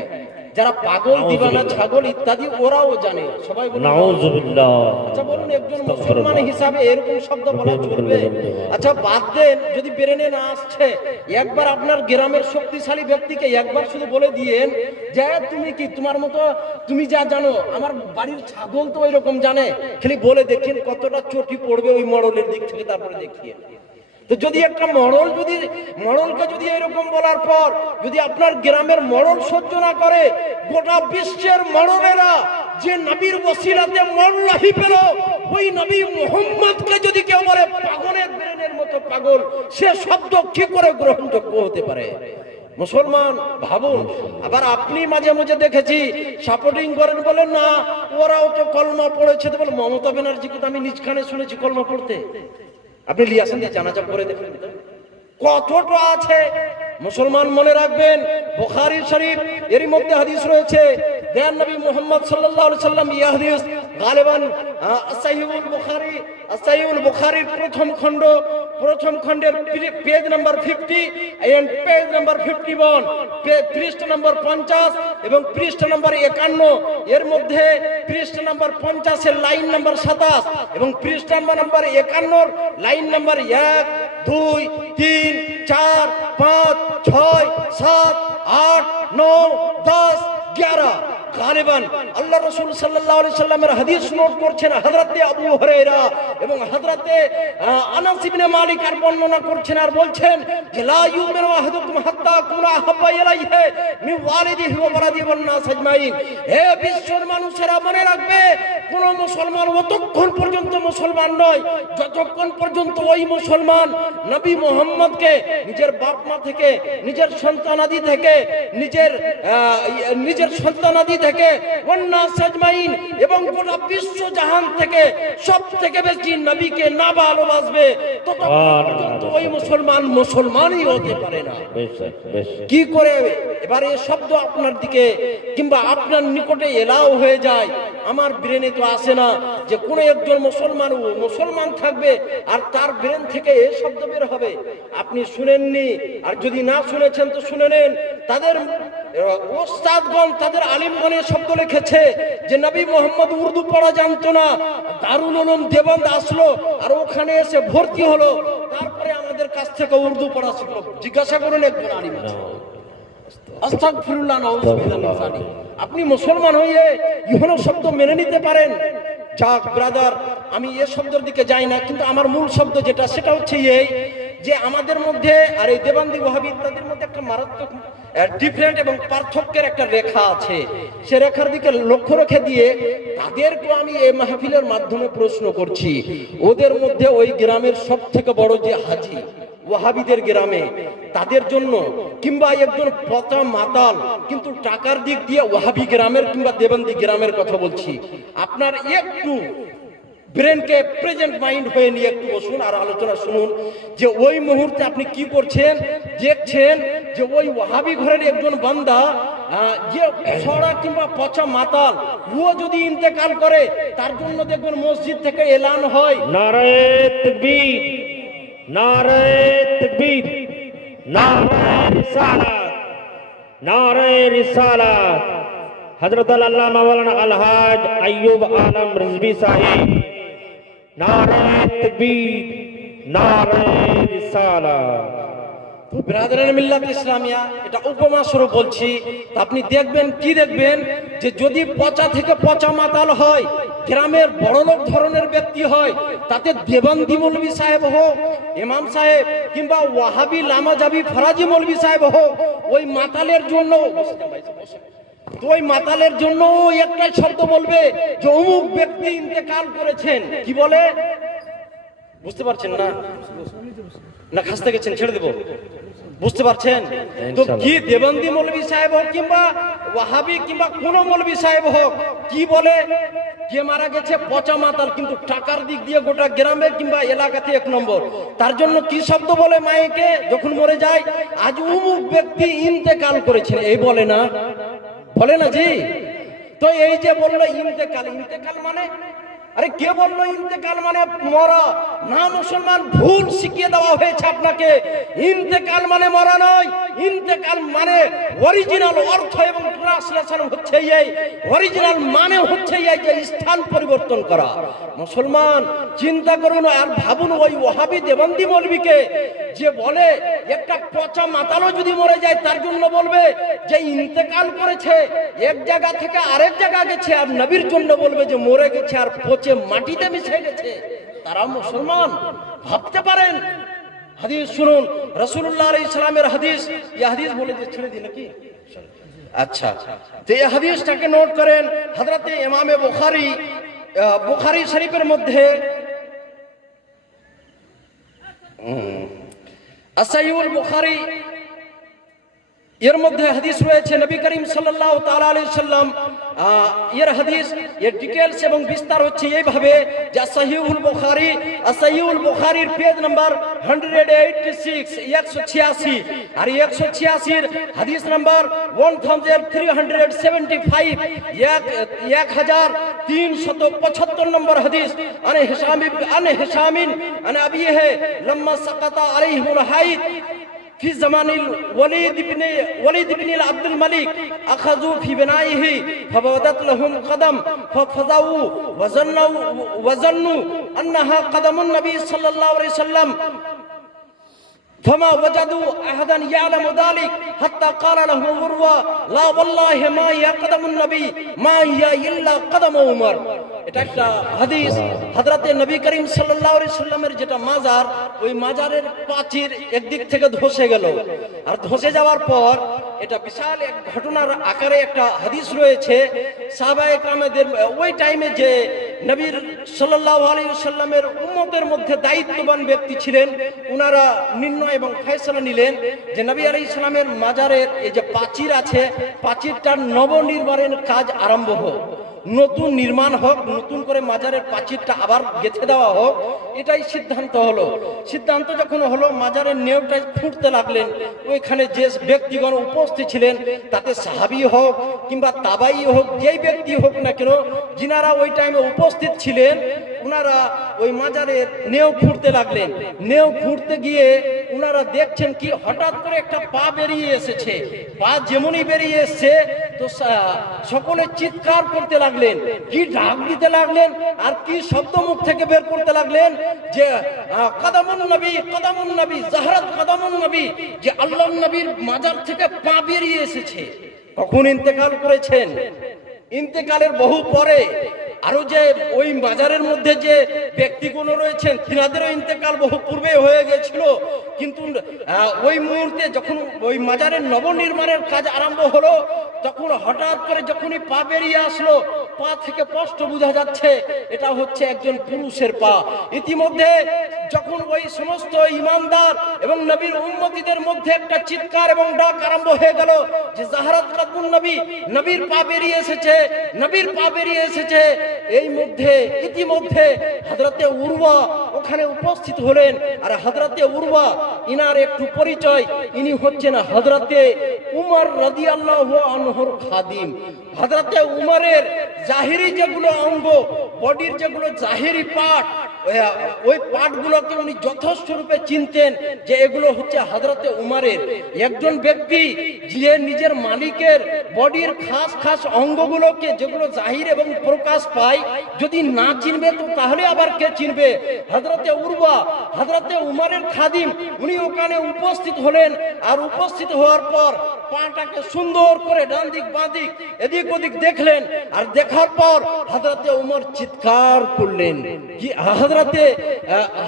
যারা পাগল দিবানা ছাগল ইত্যাদি ওরাও জানে। সবাই বলুন নাউজুবিল্লাহ। আচ্ছা বলুন, একজন মুসলমান হিসাবে এরকম শব্দ বলা চলবে? আচ্ছা বাদ দেন, যদি ব্রেনে না আসছে, একবার আপনার গ্রামের শক্তিশালী ব্যক্তিকে একবার শুধু বলে দিয়েন যে তুমি কি, তোমার মতো তুমি যা জানো আমার বাড়ির ছাগল তো ওইরকম জানে, খালি বলে দেখেন কতটা চটি পড়বে ওই মডেলের দিক থেকে, তারপরে দেখিয়ে। তো যদি একটা মডেলকে যদি এরকম বলার পর যদি আপনার গ্রামের মডেল সহ্য না করে, গোটা বিশ্বের মডেলেরা যে নবীর ওসিলাতে মওলাহি পেল, ওই নবী মুহাম্মদকে যদি কেউ বলে পাগলের ব্রেনের মতো পাগল, সে শব্দ কি করে গ্রহণযোগ্য হতে পারে? মুসলমান ভাবুন। আবার আপনি মাঝে মাঝে দেখেছি সাপোর্টিং করেন, বলেন না ওরাও তো কলমা পড়েছে, তো বলে মমতা ব্যানার্জিকে তো আমি নিজ কানে শুনেছি কলমা পড়তে। আপনি লিয়াসেন দিয়ে জানাজা করে দেখুন কতটা আছে। মুসলমান মনে রাখবেন, বুখারী শরীফ এর মধ্যে হাদিস রয়েছে, দয়ান নবী মুহাম্মদ সাল্লাল্লাহু আলাইহি সাল্লাম এই হাদিস গালিবান সাহিহুল বুখারীর প্রথম খণ্ডের page number 50 and page number 51, পৃষ্ঠা নাম্বার 50 এবং পৃষ্ঠা নাম্বার 51, এর মধ্যে পৃষ্ঠা নাম্বার 50 এর লাইন নাম্বার 27 এবং পৃষ্ঠা নাম্বার 51 লাইন নাম্বার 1 2 3 4 5 6 7 8 9 10 11 গালিবান আল্লাহ রাসূল সাল্লাল্লাহু আলাইহি সাল্লামের হাদিস নোট করছেন হযরতে আবু হুরায়রা এবং হযরতে আনাস ইবনে মালিক আর বর্ণনা করছেন আর বলছেন যে লা ইউমিনু আহাদুকুম হাত্তা আকুনা আহাব্বা ইলাইহি মিন ওয়ালিদিহি ওয়া ওয়ালাদিহি ওয়ান নাস আজমাইন। হে বিশ্বের মানুষেরা মনে রাখবে, কোন মুসলমান অতক্ষণ পর্যন্ত মুসলমান নয় যতক্ষণ পর্যন্ত ওই মুসলমান নবী মুহাম্মদকে নিজের বাপ মা থেকে, নিজের সন্তানাদি থেকে, নিজের সন্তানাদি থেকে এবং গোটা বিশ্ব জাহান থেকে সব থেকে বেশি নবীকে না ভালোবাসবে, ততক্ষণ পর্যন্ত ওই মুসলমানই হতে পারে না। কি করে এবার এই শব্দ আপনার দিকে কিংবা আপনার নিকটে এলাও হয়ে যায়, আমার ব্রেনে তো আসে না যে কোনো একজন মুসলমান থাকবে আর তার ব্রেন থেকে এই শব্দ বের হবে। আপনি শুনেননি, আর যদি না শুনেছেন তো শুনে নেন। তাদের ওস্তাদগণ, তাদের আলিমগণ শব্দ লিখেছে যে নবী মোহাম্মদ উর্দু পড়া জানতো না, দারুল উলুম দেওবন্দ আসলো আর ওখানে এসে ভর্তি হলো, তারপরে আমাদের কাছ থেকে উর্দু পড়া শিখলো। জিজ্ঞাসা করুন একজন আলিম আছে। আস্তাগফিরুল্লাহ, নাউযুবিল্লাহ মিন যালিক। আপনি মুসলমান হয়ে ইহনো শব্দ মেনে নিতে পারেন। যাক ব্রাদার, আমি এই শব্দের দিকে যাই না, কিন্তু আমার মূল শব্দ যেটা সেটা হচ্ছে এই যে আমাদের মধ্যে আর এই দেওবন্দি ওয়াহাবি ইত্যাদির মধ্যে একটা মারাত্মক ডিফারেন্ট এবং পার্থক্যের একটা রেখা আছে। সে রেখার দিকে লক্ষ্য রেখে দিয়ে তাদেরকে আমি এই মাহফিলের মাধ্যমে প্রশ্ন করছি, ওদের মধ্যে ওই গ্রামের সব থেকে বড় যে হাজি ওয়াহাবিদের গ্রামে, তাদের জন্য কিংবা একজন পচা মাতাল কিন্তু টাকার দিক দিয়ে ওয়াহাবি গ্রামের কিংবা দেওবন্দি গ্রামের কথা বলছি, আপনার একটু ব্রেনকে প্রেজেন্ট মাইন্ড হয়ে নিয়ে একটু বসুন আর আলোচনা শুনুন যে ওই মুহূর্তে আপনি কি করছেন। দেখছেন যে ওই ওয়াহাবি ঘরের একজন বান্দা যে ছড়া কিংবা পচা মাতাল, ও যদি ইন্তেকাল করে তার জন্য দেখবেন মসজিদ থেকে এলান হয়, নারায়ে তাকবীর, নারায়ে তাকবীর, নারায়ে রিসালাত, নারায়ে রিসালাত। হযরত আল্লামা মাওলানা আলহাজ আইয়ুব আলম রিজভী সাহেব, নারায়ে তাকবীর, নারায়ে রিসালাত। ব্রাদারান মিল্লাত ইসলামিয়া, এটা উপমা স্বরূপ বলছি। আপনি দেখবেন কি দেখবেন যে যদি পচা থেকে পচা মাতাল হয়, গ্রামের বড়লোক ধরনের ব্যক্তি হয়, তাতে দেওবন্দি মৌলভী সাহেব হোক, ইমাম সাহেব কিংবা ওয়াহাবি লামাজাবি ফরাজি মৌলভী সাহেব হোক, ওই মাতালের জন্য তো ওই মাতালের জন্য একটাই শব্দ বলবে যে অমুক ব্যক্তি ইন্তেকাল করেছেন। কি বলে বুঝতে পারছেন না? না খাসতে গেছেন, ছেড়ে দেবো, বুঝতে পারছেন তো? কি দেওবন্দি মৌলভী সাহেব হোক কিংবা ওয়াহাবি কিংবা কোন মৌলভী সাহেব হোক, কি বলে যে মারা গেছে পচা মাতাল কিন্তু টাকার দিক দিয়ে গোটা গ্রামে কিংবা এলাকাতে এক নম্বর, তার জন্য কি শব্দ বলে মায়েকে যখন মরে যায়? আজ অমুক ব্যক্তি ইন্তেকাল করেছেন, এই বলে না, বলে না জি? তো এই যে বললো ইন্তেকাল, ইন্তেকাল মানে আরে কে বললো ইন্তেকাল মানে মরা? না মুসলমান, ভুল শিখিয়ে দেওয়া হয়েছে আপনাকে। ইন্তেকাল মানে মরা নয়, ইন্তেকাল মানে অরিজিনাল অর্থ এবং ট্রান্সলেশন হচ্ছে এই, অরিজিনাল মানে হচ্ছে এই যে স্থান পরিবর্তন করা। মুসলমান চিন্তা করুন আর ভাবুন, ওই ওয়াহাবি দেওবন্দি মৌলভীকে যে বলে একটা পচা মাতালও যদি মরে যায় তার জন্য বলবে যে ইন্তেকাল করেছে, এক জায়গা থেকে আরেক জায়গা গেছে, আর নবীর জন্য বলবে যে মরে গেছে আর পচে মাটিতে মিশে গেছে। তারা মুসলমান ভাবতে পারেন? হাদিস শুনুন, রাসূলুল্লাহ আলাইহিস সালামের হাদিস। এই হাদিস বলে দিয়ে ছেড়ে দিই নাকি? আচ্ছা, তো এই হাদিসটাকে নোট করেন। হযরতে ইমামে বুখারী শরীফের মধ্যে আসাইউল বুখারী এর মধ্যে হাদিস রয়েছে, নবী করিম সাল্লাল্লাহু তাআলা আলাইহি সাল্লাম এর হাদিস, এর ডিটেইলস এবং বিস্তার হচ্ছে এইভাবে যে সহিহুল বুখারীর পেজ নাম্বার 186 186 আর 186 এর হাদিস নাম্বার 1375 1375 নম্বর হাদিস। আনে হিশামিন আনে আবিহি লম্মা সাকাতা আলাইহিমুল হাইদ في زمان وليد بن عبد الملك أخذوا في بنائه فبودت لهم قدم ففزعوا وظنوا أنها قدم النبي صلى الله عليه وسلم فما وجدوا أحدا يعلم ذلك حتى قال له عروة لا والله ما هي قدم النبي ما هي إلا قدم عمر। এটা একটা হাদিস। হযরতে নবী করিম সাল্লাল্লাহু আলাইহি সাল্লামের যেটা মাজার, ওই মাজারের প্রাচীর একদিক থেকে ধসে গেল, আর ধসে যাওয়ার পর এটা বিশাল এক ঘটনার আকারে একটা হাদিস রয়েছে। সাহাবায়ে কেরামদের ওই টাইমে যে নবীর সাল্লাল্লাহু আলাইহি সাল্লামের উম্মতের মধ্যে দায়িত্ববান ব্যক্তি ছিলেন, ওনারা নির্ণয় এবং ফয়সালা নিলেন যে নবী আলাইহিস সালামের মাজারের এই যে প্রাচীর আছে, প্রাচীরটার নবনির্মাণের কাজ আরম্ভ হোক। নতুন নির্মাণ হোক, নতুন করে মাজারের প্রাচীরটা আবার গেঁথে দেওয়া হোক, এটাই সিদ্ধান্ত হলো। সিদ্ধান্ত যখন হলো, মাজারের নেউটা খুঁড়তে লাগলেন। ওইখানে যে ব্যক্তিগণ উপস্থিত ছিলেন, তাতে সাহাবী হোক কিংবা তাবাই হোক, যেই ব্যক্তি হোক না কেন, যিনারা ওই টাইমে উপস্থিত ছিলেন, ওনারা ওই মাজারের নেউ খুঁড়তে লাগলেন। নেউ খুঁড়তে গিয়ে ওনারা দেখছেন কি হঠাৎ করে একটা পা বেরিয়ে এসেছে। পা যেমনই বেরিয়ে এসছে তো সকলে চিৎকার করতে লাগলেন, কি ডাক দিতে লাগলেন, আর কি শব্দ মুখ থেকে বের করতে লাগলেন যে কদমুন নবী, কদমুন নবী, জাহরাত কদমুন নবী, যে আল্লাহর নবীর মাজার থেকে পা বেরিয়ে এসেছে। কখন ইন্তেকাল করেছেন? ইন্তেকালের বহু পরে। আরো যে ওই মাজারের মধ্যে যে ব্যক্তিগুলো রয়েছেন, তিনাদেরও ইন্তেকাল বহু পূর্বে হয়ে গেছিল। কিন্তু ওই মুহূর্তে যখন ওই মাজারের নবনির্মাণের কাজ আরম্ভ হলো, তখন হঠাৎ করে যখনই পা বেরিয়ে আসলো, পা থেকে স্পষ্ট বোঝা যাচ্ছে এটা হচ্ছে একজন পুরুষের পা। ইতিমধ্যে যখন ওই সমস্ত ইমানদার এবং নবীর উম্মতীদের মধ্যে একটা চিৎকার এবং ডাক আরম্ভ হয়ে গেল যে জাহরাত কদমুন নবী, নবীর পা বেরিয়ে এসেছে, নবীর পা বেরিয়ে এসেছে। এই মধ্যে ইতিমধ্যে হযরতে উরওয়া ওখানে উপস্থিত হলেন। আর হযরতে উরওয়া, ইনার একটু পরিচয়, ইনি হচ্ছেন হযরতে উমর রাদিয়াল্লাহু আনহুর খাদিম। হযরতে উমরের জাহিরি যেগুলো অঙ্গ, বডির যেগুলো জাহিরি পার্ট, ওই পার্টগুলোকে উনি যথেষ্ট রূপে চিনতেন যে এগুলো হচ্ছে হযরতে উমরের। একজন ব্যক্তি যে নিজের মালিকের বডির খাস খাস অঙ্গগুলোকে, যেগুলো জাহির এবং প্রকাশ পায়, যদি না চিনবে তো তাহলে আবার কে চিনবে? হযরতে উরওয়া, হযরতে উমরের খাদিম, উনি ওখানে উপস্থিত হলেন। আর উপস্থিত হওয়ার পর পাটাকে সুন্দর করে ডান দিক বাঁ দিক এদিক ওদিক দেখলেন। আর দেখার পর হযরতে উমর চিৎকার করলেন। কি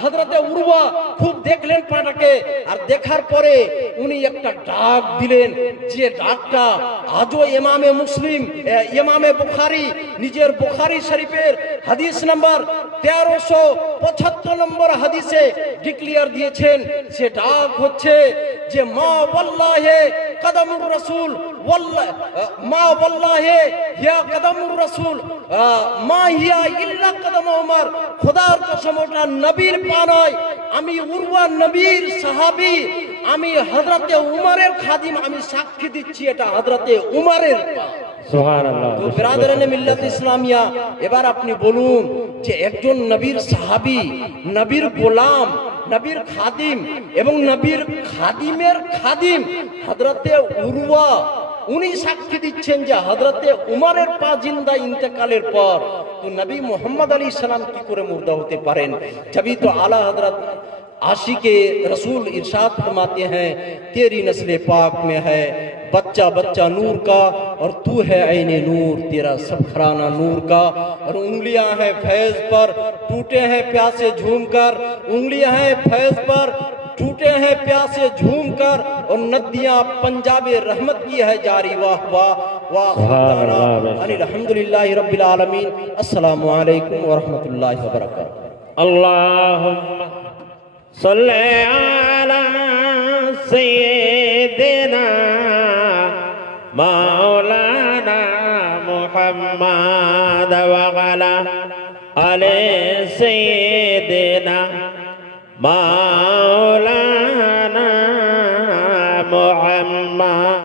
হযরতে উরওয়া খুব দেখলেন পাটাকে। আর দেখার পরে উনি একটা ডাক দিলেন, যে ডাকটা আজও ইমামে মুসলিম, ইমামে বুখারী নিজের বুখারী শরীফের হাদিস নাম্বার 1375 নম্বর হাদিসে ডিক্লিয়ার দিয়েছেন। সে ডাক হচ্ছে যে মা ওয়াল্লাহি কদমুর রাসূল, মা ওয়াল্লাহি ইয়া কদমুর রাসূল, মা হিয়া ইল্লা কদম উমর। খোদার কসম, ওটা নবীর পা নয়, আমি উরওয়া নবীর সাহাবী, আমি হযরতে উমরের খাদিম, আমি সাক্ষী দিচ্ছি এটা হযরতে উমরের পা। সুবহানাল্লাহ। তো বিরাদরানে মিল্লাত ইসলামিয়া, এবার আপনি বলুন যে একজন নবীর সাহাবী, নবীর গোলাম, নবীর খাদিম এবং নবীর খাদিমের খাদিম হযরতে উরওয়া, উনি সাক্ষী দিচ্ছেন যে হযরতে উমরের পা জিন্দা ইন্তেকালের পর, তো নবী মুহাম্মদ আলাইহিস সালাম কি করে মুর্দা হতে পারেন? जभी तो आला हजरत आशिके रसूल इरशाद फरमाते हैं, तेरी नस्ल पाक में है बच्चा बच्चा नूर का, और तू है ऐने नूर, तेरा सब घराना नूर का। और उंगलियां हैं फैज पर, टूटे हैं प्यासे झूम कर, उंगलियां हैं फैज पर, टूटे हैं प्यासे झूम कर, और नदियां पंजाबे रहमत की है जारी। वाह वाह वाह। अल्हम्दुलिल्लाहि रब्बिल आलमीन। अस्सलामु अलैकुम व रहमतुल्लाहि व बरकातहू। अल्लाहुम्मा सल्ले अला सय्यिदिना मौलाना मुहम्मद व अला आले सय्यिदिना मौलाना